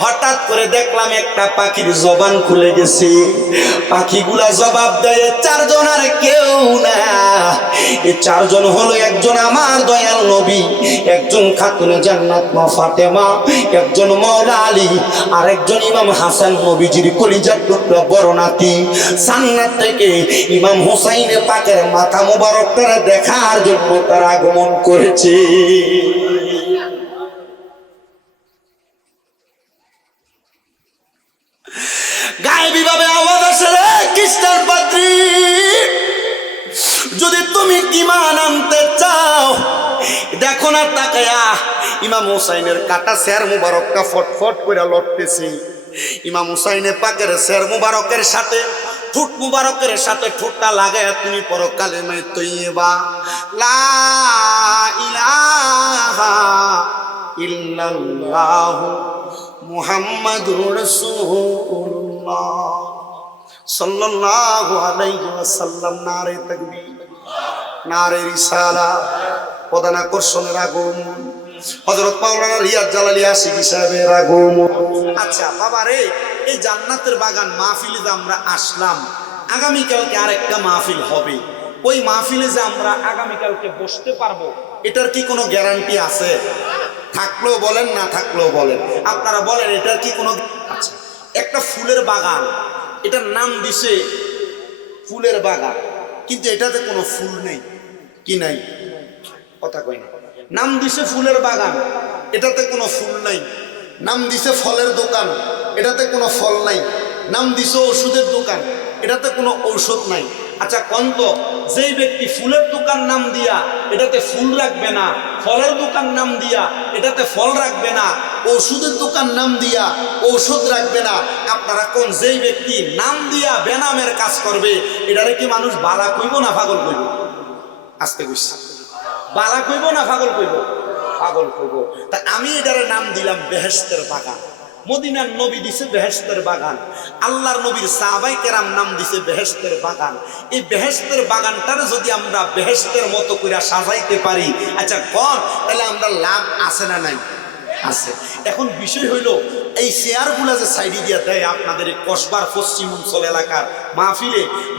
হঠাৎ করে দেখলাম একটা পাখির জবান খুলে গেছে, পাখিগুলা জবাব দেয় 4 জন আর কেউ না। এই 4 জন হলো, একজন আমার দয়াল নবী, একজন খাতুনে জান্নাত মা ফাতেমা, একজন মাওলা আলী, আর একজন ইমাম হাসান নবীজির কলিজার টুকরা বড় নাতি। জান্নাত থেকে ইমাম হুসাইন পাকের মাথা মোবারকটা দেখার জন্য তারা আগমন করেছে। গায়েবী ভাবে আওয়াজ আসে, রে খ্রিস্টান পাদ্রী, যদি তুমি ঈমান আনতে চাও দেখো না তাকায়া ইমাম হুসাইনের কাটা সের মুবারকটা ফটফট করে লড়তেছে। ইমাম হুসাইনের পাকের সের মুবারকের সাথে ঠোঁট মুবারকের সাথে ঠোঁটটা লাগায় তুমি পড়ো কালেমা তৈয়বা, লা ইলাহা ইল্লাল্লাহু মুহাম্মাদুর রাসূলুল্লাহ সাল্লাল্লাহু আলাইহি ওয়াসাল্লাম। নারে তাকবীর, নারে রিসালাত, প্রধান আকর্ষণের আগমন, হযরত মাওলানা রিয়াদ জালালী আশিকি সাহেবের আগমন। আচ্ছা বাবা রে, এই জান্নাতের বাগান মাহফিলে যে আমরা আসলাম, আগামীকালকে আরেকটা মাহফিল হবে, ওই মাহফিলে যে আমরা আগামীকালকে বসতে পারবো এটার কি কোনো গ্যারান্টি আছে? থাকলেও বলেন, না থাকলেও বলেন, আপনারা বলেন এটার কি কোনো? আচ্ছা, একটা ফুলের বাগান, এটার নাম দিছে ফুলের বাগান, কিন্তু এটাতে কোনো ফুল নেই। কি নাই? কথা কই না। নাম দিছে ফুলের বাগান, এটাতে কোনো ফুল নাই। নাম দিছে ফলের দোকান, এটাতে কোনো ফল নাই। নাম দিছে ওষুধের দোকান, এটাতে কোনো ঔষধ নাই। আচ্ছা কন্ত যেই ব্যক্তি ফুলের দোকান নাম দিয়া এটাতে ফুল রাখবে না, ফলের দোকান নাম দিয়া এটাতে ফল রাখবে না, ওষুধের দোকান নাম দিয়া ঔষধ রাখবে না, আপনারা কোন যেই ব্যক্তি নাম দিয়া বেনামের কাজ করবে এটারে কি মানুষ বালা কইব না পাগল কইব? আস্তে কইছি, বালা কইব না পাগল কইব? পাগল কইব। তা আমি এটারে নাম দিলাম বেহেশতের বাগান। মদিনার নবী দিছে বেহেশতের বাগান, আল্লাহর নবীর সাহাবায়ে কেরাম নাম দিছে বেহেশতের বাগান। এই বেহেশতের বাগানটারে যদি আমরা বেহেশতের মতো করে সাজাইতে পারি, আচ্ছা কোন তাহলে আমরা লাভ আছে না নাই? আছে। এখন বিষয় হইল এই চেয়ারগুলা যে সাইডে দিয়ে দেয় আপনাদের এই কসবার পশ্চিম অঞ্চল এলাকার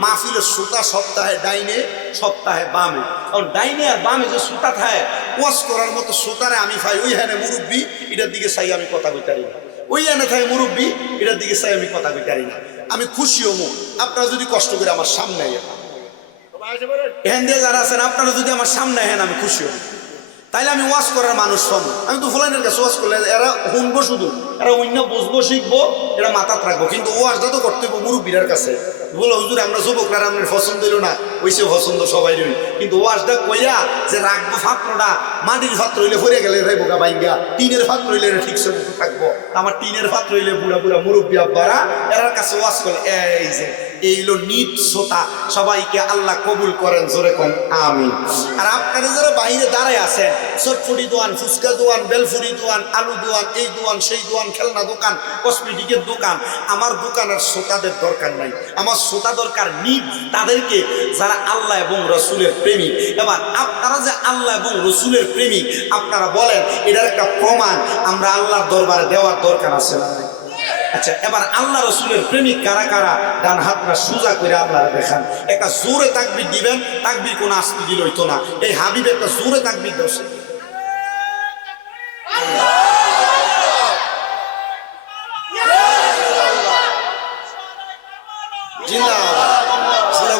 মাহফিলের সুতা সপ্তাহে ডাইনে সপ্তাহে বামে, কারণ ডাইনে আর বামে যে সুতা থাকে ওয়াশ করার মতো সুতারে আমি পাই, ওই হ্যাঁ মুরব্বী এটার দিকে চাই আমি কথা কইতারি না, ওই এনে থাকে মুরব্বী এটার দিকে চাই আমি কথা কইতারি না। আমি খুশি হবো আপনারা যদি কষ্ট করে আমার সামনে এখান দিয়ে যারা আছেন আপনারা যদি আমার সামনে হেন আমি খুশি হব। তাইলে আমি ওয়াশ করার মানুষ হব। আমি তো ফুলাইনের কাছে ওয়াশ করলে এরা শুনবো, শুধু এরা অন্য বুঝবো শিখবো, এরা মাথাত রাখবো, কিন্তু ওয়াশটা তো করতে হইব মুরব্বীর কাছে। বলো হুজুর আমরা যুবকরা আপনার পছন্দ হইল না, ওইসে পছন্দ সবাই রইল, কিন্তু ওয়াশটা কইয়া যে রাখবো পাত্রটা মাটির পাত্র হইলে ফরে গেলে রাখবো গা বাইঙ্গা, টিনের পাত্র হইলে ঠিকছে মতো থাকবো। আমার টিনের পাত্র হইলে বুড়া বুড়া মুরব্বী আব্বারা এরার কাছে ওয়াশ করলে এই যে এইগুলো নিট শ্রোতা সবাইকে আল্লাহ কবুল করেন, জোরে কোন আমিন। আর আপনারা যারা বাইরে দাঁড়ায় আছেন, চটফুটি দোয়ান, ফুচকা দোয়ান, বেলফুরি দোয়ান, আলু দোয়ান, এই দোয়ান সেই দোয়ান, খেলনা দোকান, কসমেটিকের দোকান, আমার দোকানের শ্রোতাদের দরকার নাই, আমার শ্রোতা দরকার নিট তাদেরকে যারা আল্লাহ এবং রসুলের প্রেমিক। এবার আপনারা যে আল্লাহ এবং রসুলের প্রেমিক আপনারা বলেন, এটার একটা প্রমাণ আমরা আল্লাহর দরবারে দেওয়ার দরকার আছে না? আচ্ছা এবার আল্লাহ রসুলের প্রেমিক কারা কারা ডান হাতটা সোজা করে আল্লাহ দেখান, একটা জোরে তাকবীর দিবেন, তাকবীর কোন আস্তে দিল হইতো না, এই হাবিব একটা জোরে তাকবীর দেওয়া।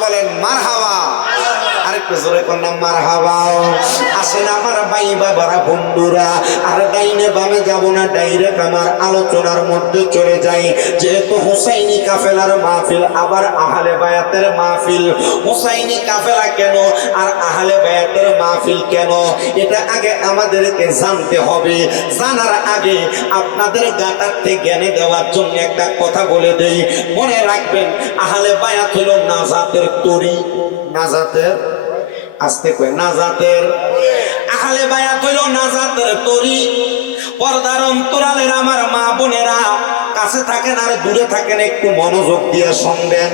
বলেন মারহাবা, আরেকটু জোরে করলাম মারহাবা। আসেন আমার ভাই বাবারা বন্ধুরা, আর ডাইনে বামে যাব না, ডাইরেক্ট আমার আলোচনার মধ্যে চলে যাই। যেহেতু হুসাইনি কাফেলার মাহফিল, আবার আহলে বায়াতের মাহফিল। হুসাইনি কাফেলা কেন আর আহলে বায়াতের মাহফিল কেন, এটা আগে আমাদেরকে জানতে হবে। জানার আগে আপনাদের গাটারতে জ্ঞানে দেওয়ার জন্য একটা কথা বলে দেই, মনে রাখবেন আহলে বায়াত হলো নাজাতের তরি, নাজাতের আস্তে কয় নাজাতের, আহলে বায়াত হইল নাজাতের তরি। পর্দার অন্তরালের আমার মা বোনেরা কাছে থাকেন আর দূরে থাকেন, একটু মনোযোগ দিয়ে শুনবেন।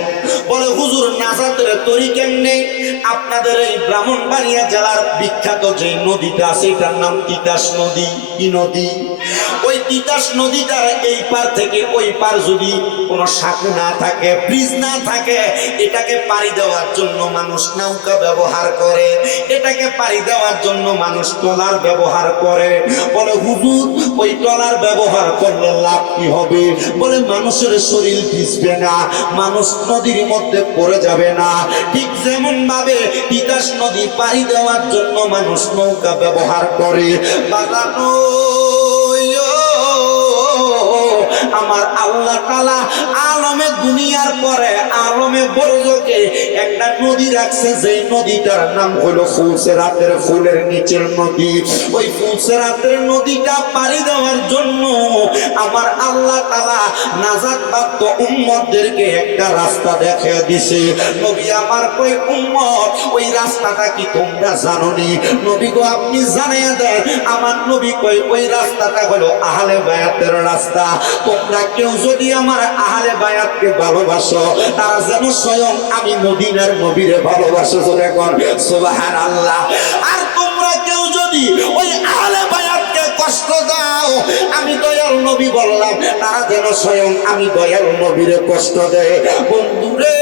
বলে হুজুর নাজাতের তরি কেমনে? আপনাদের এই ব্রাহ্মণবাড়িয়া জেলার বিখ্যাত যে নদীটা আছে এটার নাম তিতাস নদী। কি নদী? ওই তিতাস নদীটার এই পার থেকে ওই পার যদি কোনো সাঁকো না থাকে, ব্রিজ না থাকে, এটাকে পাড়ি দেওয়ার জন্য মানুষ নৌকা ব্যবহার করে, এটাকে পাড়ি দেওয়ার জন্য মানুষ ট্রলার ব্যবহার করে। বলে হুজুর ওই ট্রলার ব্যবহার করলে লাভ কি হবে? বলে মানুষের শরীর ভিজবে না, মানুষ নদীর মধ্যে পড়ে যাবে না। ঠিক যেমন ভাবে তিতাস নদী পাড়ি দেওয়ার জন্য মানুষ নৌকা ব্যবহার করে। বাজানো আমার আল্লাহ তাআলা আলমে দুনিয়ার পরে আলমে বরজকে একটা নদী রাখছে, যে নদীটার নাম হলো ফুলসেরাতের, ফুলের নিচের নদী। ওই ফুলসেরাতের নদীটা পাড়ি দেওয়ার জন্য আমার আল্লাহ তাআলা নাজাত প্রাপ্ত উম্মতদেরকে একটা রাস্তা দেখিয়ে দিছে। নবী আমার কই উম্মত ওই রাস্তাটা কি তোমরা জানোনি? নবী গো আপনি জানিয়ে দেন। আমার নবী কই ওই রাস্তাটা হলো আহলে বায়াতের রাস্তা। তোমরা কেউ যদি আমার আহলে বায়াতকে ভালোবাসো, তারা যেন স্বয়ং আমি মদিনার নবীরে ভালোবাসো, জোরে কোন সুবহানাল্লাহ। আর তোমরা কেউ যদি ওই আহলে বায়াতকে কষ্ট দাও, আমি দয়াল নবী বললাম, তারা যেন স্বয়ং আমি দয়াল নবীরে কষ্ট দেয়। বন্ধুরে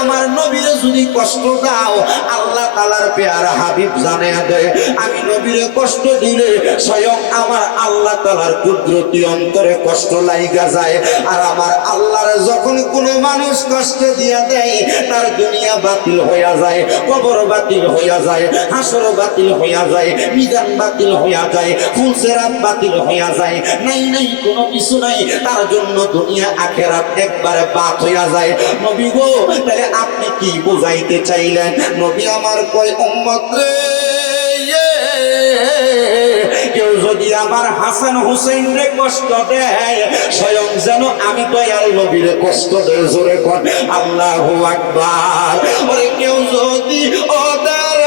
আমার নবীরে যদি কষ্ট দাও, আল্লাহ তাআলার পেয়ারা হাবিব জানিয়ে দেয়, আমি নবীরে কষ্ট দিলে স্বয়ং আমার আল্লাহ তাআলার কুদরতি অন্তরে কষ্ট লাইগা যায়। আর আমার আল্লাহর যখন কোনো মানুষ কষ্ট দিয়া দেয়, তার দুনিয়া বাতিল হইয়া যায়, কবর বাতিল হইয়া যায়, হাসর বাতিল হইয়া যায়, মিজান বাতিল হইয়া যায়, ফুলসেরাত বাতিল হইয়া যায়, নাই নাই কোনো কিছু নাই, তার জন্য দুনিয়া আখেরাত একবারে বাদ হইয়া যায়। নবী গো, তাহলে আপনি কি বুঝাইতে চাইলেন? নবী আমার কয়, উম্মত রে, কেউ যদি আমার হাসান হুসেন রে কষ্ট দেয়, স্বয়ং যেন আমি দয়াল নবীরে কষ্ট দেয়। জোরে কোন আল্লাহু আকবার। ওরে কেউ যদি ওদের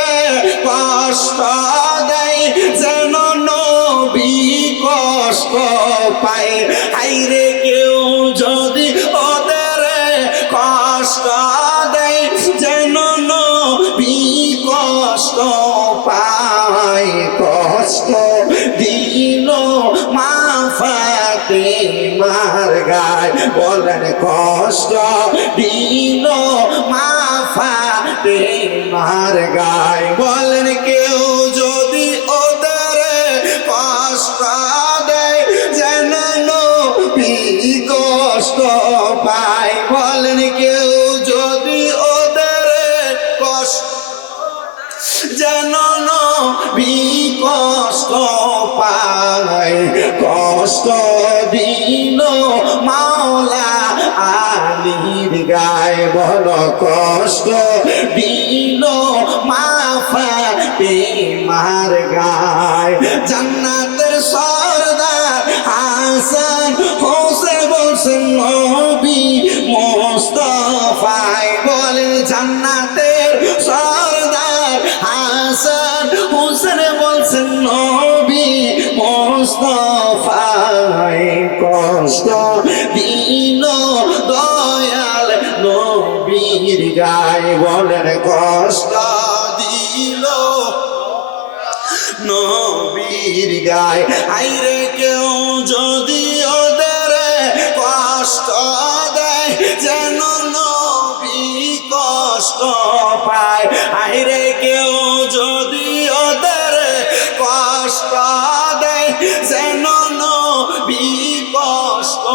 কষ্ট দেয়, যেন নবী কষ্ট পায়। হাইরে কেউ যদি ওদের কষ্ট দেয়, যেন নবী কষ্ট পায়। কষ্ট দিল মা ফাতেমার গায়, বলেন কষ্ট দিল মা ফাতেমার গায়। বলেন কেউ যদি ওদের কষ্ট দেয়, যেন নবী কষ্ট পায়। বলেন কেউ যদি ওদের কষ্ট, যেন নবী কষ্ট পায়। কষ্ট দিল মাওলা আলীর গায়, বলো কষ্ট দিল মা ফাতেমার গায়। জান্নাতের সরদার হাসান হোসেন বলছেন নবী মুস্তাফায়। বলেন জান্নাতের সরদার হাসান হোসেন বলছেন নবী মুস্তাফায়। কষ্ট দিল দয়াল নবীর গায়, বলেন কষ্ট দিল নবীর গায়। আইরে কেউ যদি ওদের কষ্ট দেয়, যেন নবী কষ্ট পায়। আইরে কেউ যদি ওদের কষ্ট দেয়, যেন নবী কষ্ট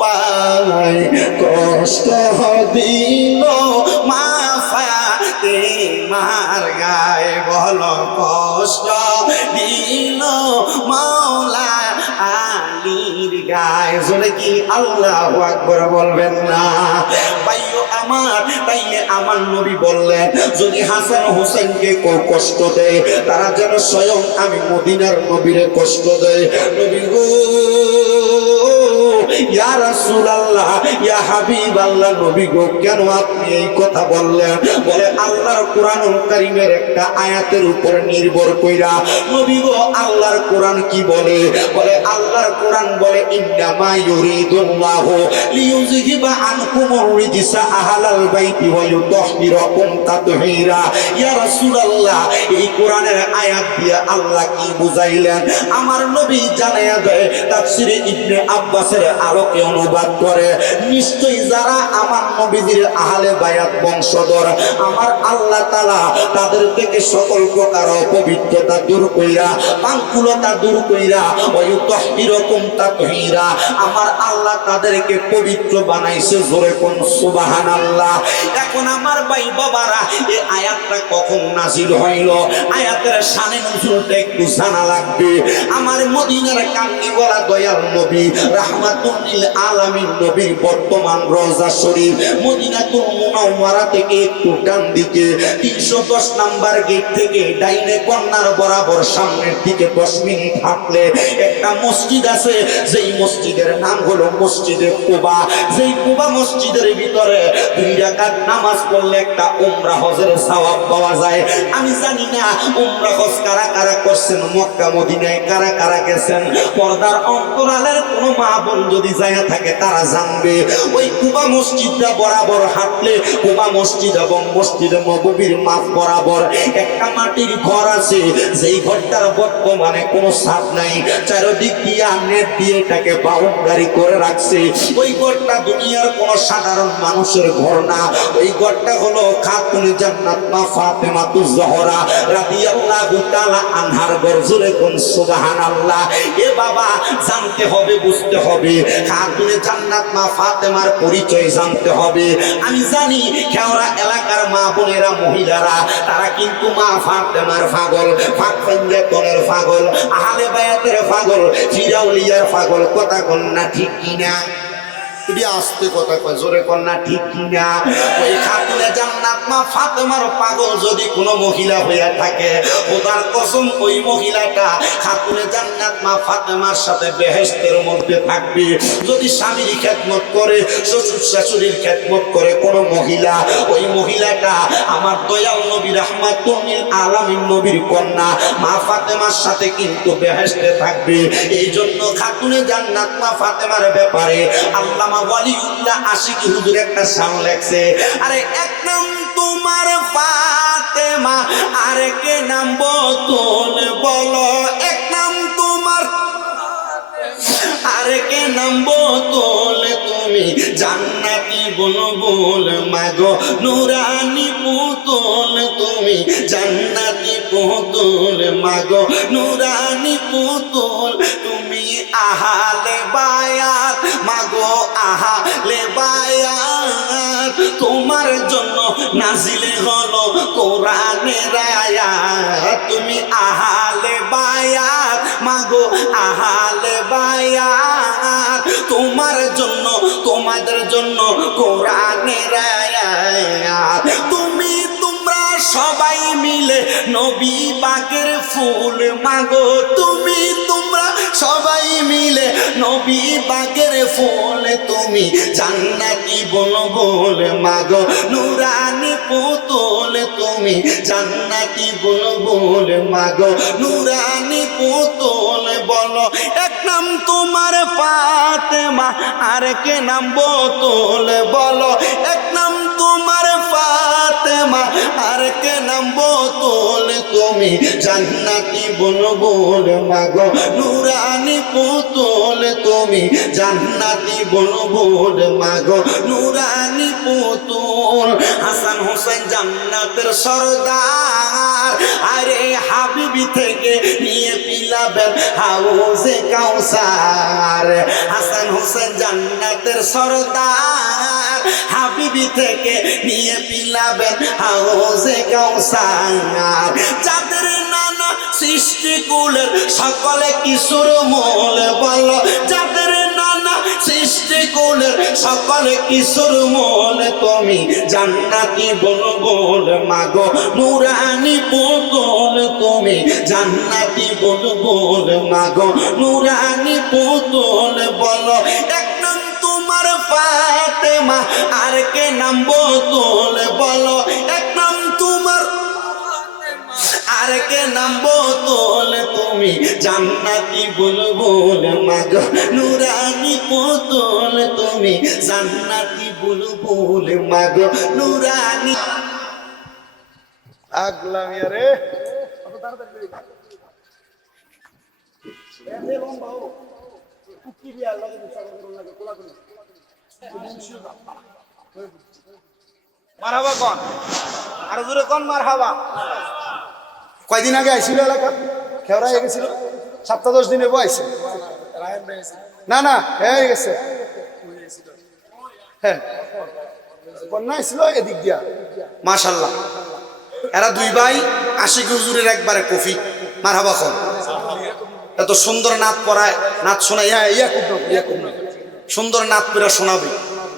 পায়। কষ্ট দিল মা ফাতেমার গায়, বলো কষ্ট দিল মাওলা আলীর গায়। জোরে কি আল্লাহু আকবার বলবেন না? ভাইও আমার, তাইলে আমার নবী বললেন, যদি হাসান হোসেনকে কেউ কষ্ট দেয়, তারা যেন স্বয়ং আমি মদিনার নবীরে কষ্ট দেয়। নবী গো, ইয়া রাসূলুল্লাহ, ইয়া হাবিবাল্লাহ, নবী গো, কেন আপনি এই কথা বললেন? বলে আল্লাহর কোরআনুল কারীমের একটা আয়াতের উপর নির্ভর কইরা। নবী গো, আল্লাহর কোরআন কি বলে? বলে আল্লাহর কোরআন বলে, ইন্নামা ইউরিদুল্লাহু লিইউযহিবা আনকুমুর রিজসা আহলাল বাইতি ওয়া ইউতাহহিরাকুম তাতহীরা। ইয়া রাসূলুল্লাহ, এই কোরআনের আয়াত দিয়ে আল্লাহ কি বুঝাইলেন? আমার নবী জানায়া দেয়, তাফসীরে ইবনে আব্বাসের আলোকে অনুবাদ করে, নিশ্চয়ই যারা আমার নবীদের আহলে বায়াত বংশধর, আমার আল্লাহ তাআলা তাদের থেকে সকল প্রকার অপবিত্রতা দূর কইরা, পাঙ্কুলতা দূর কইরা, ওয়ায়ুতাহহিরাকুম তাতহীরা, আমার আল্লাহ তাদেরকে পবিত্র বানাইছে। জোরে কোন সুবহানাল্লাহ। এখন আমার ভাই বাবারা, এই আয়াতটা কখন নাযিল হইল? আয়াতের শানে নজুলটা একটু জানা লাগবে। আমার মদিনার কামলিওয়ালা দয়াল নবী রাহমাতুল লিল আলামিন নবীর বর্তমান রওজা শরীফ মদিনাতুল মুনাওয়ারা থেকে একটু ডান দিকে 310 নাম্বার গেট থেকে ডাইনে কর্নার বরাবর সামনের দিকে 10 মিনিট হাঁটলে একটা মসজিদ আছে, যেই মসজিদের নাম হলো মসজিদে কুবা। যেই কুবা মসজিদের ভিতরে 2 রাকাত নামাজ পড়লে একটা উমরা হজের সওয়াব পাওয়া যায়। আমি জানি না উমরা হজ কারা কারা করছেন, মক্কা মদিনায় কারা কারা গেছেন। পর্দার অন্তরালের কোনো মা বোন যদি যায় থাকে তারা জানবে। ওই কুবা মসজিদটা বরাবর হাঁটলে কুবা মসজিদ এবং মসজিদে নববীর মাঝ বরাবর একটা মাটির ঘর আছে, যেই ঘরটার বর্তমানে কোনো ছাদ নাই, চারদিক দিয়ে নেট দিয়ে এটাকে বাউন্ডারি করে রাখছে। ওই ঘরটা দুনিয়ার কোনো সাধারণ মানুষের ঘর না, ওই ঘরটা হলো খাতুনে জান্নাত মা ফাতেমাতুজ জহরা রাদিয়াল্লাহু তাআলা আনহার ঘর। জোরে কোন সুবহানাল্লাহ। এ বাবা জানতে হবে, বুঝতে হবে, খাতুনে জান্নাত মা ফাতেমার পরিচয় জানতে হবে। আমি জানি খেওড়া এলাকার মা বোনেরা, মহিলারা, তারা কিন্তু মা ফাতেমার পাগল, ফাতফাঞ্জাতনের পাগল, আহলে বায়াতের পাগল, ফিরাউলিয়ার পাগল। কথা কন না ঠিক কিনা? তুই আস্তে কথা কয়, জোরে কর না ঠিক কিনা? ওই খাতুনে জান্নাত মা ফাতেমার পাগল যদি কোনো মহিলা হইয়া থাকে, ওটার কসম ওই মহিলাটা খাতুনে জান্নাত মা ফাতেমার সাথে বেহেশতের মধ্যে থাকবে। যদি স্বামীর খেদমত করে, শ্বশুর শাশুড়ির খেদমত করে কোনো মহিলা, ওই মহিলাটা আমার দয়াল নবী রাহমাতুল লিল আলামিন নবীর কন্যা মা ফাতেমার সাথে কিন্তু বেহেশতে থাকবে। এই জন্য খাতুনে জান্নাত মা ফাতেমার ব্যাপারে আল্লামা ওয়ালিউল্লাহ আশিকি হুজুর একটা শান লেখছে। আরে এক নাম তোমার ফাতেমা, আরেকে নাম বতুল, বলো এক নাম তোমার, আরেকে নাম বতুল, তুমি জান্নাতি বুলবুল মাগো নুরানি পুতুল, তুমি জান্নাতি পুতুল মাগো নুরানি পুতুল, তুমি আহালে বায়াত মাগো আহালে বায়াত, তোমার জন্য নাজিলে হলো কোরআনের আয়াত, তুমি আহালে বায়াত মাগো আহালে বায়াত, তোমার জন্য তোমাদের জন্য কোরআনের আয়াত, তুমি তোমরা সবাই মিলে নবী পাকের ফুল মাগো, তুমি তোমরা সবাই মিলে নবী পাকের ফুল, তুমি জান্নাতি বুলবুল মাগো নুরানি পুতুল, তুমি জান্নাতি বুলবুল মাগো নুরানি পুতুল, বলো এক নাম তোমার ফাতেমা, আরেকে নাম বতুল, বলো এক নাম তোমার ফাতেমা, আরেকে নাম বতুল, তুমি জান্নাতি বুলবুল মাগো নুরানি পুতুল, তুমি জান্নাতি বুলবুল মাগো নুরানি পুতুল। হাসান হোসেন জান্নাতের সরদার, আরে হাবিবি থেকে নিয়ে পিলাবেন হাউজে কাউসার, হাসান হোসেন জান্নাতের সরদার, হাবিবি থেকে নিয়ে পিলাবেন হাউজে কাউসার, যাদের নানা সৃষ্টিকুলের সকলে কিশোর মোল, বলো যাদের নানা সৃষ্টিকুলের সকলে কিশোর মোল, তুমি জান্নাতি বুলবুল মাগো নুরানি পুতুল, তুমি জান্নাতি বুলবুল মাগো নুরানি পুতুল, বলো এক নাম তোমার ফাতেমা, আরেকে নাম বতুল, বলো এক নাম তোমার, আরেকে নাম বতুল, তুমি জান্নাতি বুলবুল মাগো নুরানি পুতুল, তুমি জান্নাতি বুলবুল মাগো নুরানি। আগলাম রে মারহাবা কোন, আর জোরে কোন মারহাবা। কয়দিন আগে আইছিল এলাকা খেওড়া হয়ে গেছিল, 7-10 দিনে বয়সে না না হয়ে গেছে, হ্যাঁ বন্যা আসছিল এদিক দিয়া। মাশাআল্লাহ, এরা দুই ভাই আশিক হুজুরের একবারে কফি। মারহাবা কোন, এত সুন্দর নাচ পড়ায়, নাচ শোনায়, সুন্দর নাচ পেরা শোনাবে।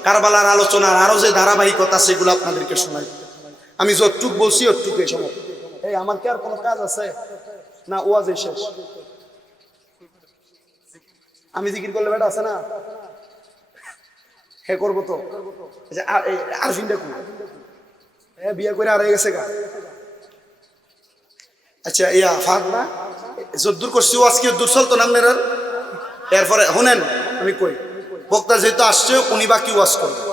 কারবালার আলোচনার আরো যে ধারাবাহিকতা সেগুলো আপনাদেরকে শোনাই। আমি যতটুক বলছি অতটুকু এই সময়। এই আমার কি আর কোনো কাজ আছে না? ওয়াজে শেষ। আমি জিকির করলে বেটা আছে না, হে করবো তো। আরফিনটা কু বিয়ে করে আর গেছে গা। আচ্ছা ইয়া ফাঁক না যদ্দূর করছি ও আজকে দূর চলতো না আপনার। এরপরে শুনেন আমি কই, বক্তা যেহেতু আসছে উনি বা কি ওয়াজ করবে?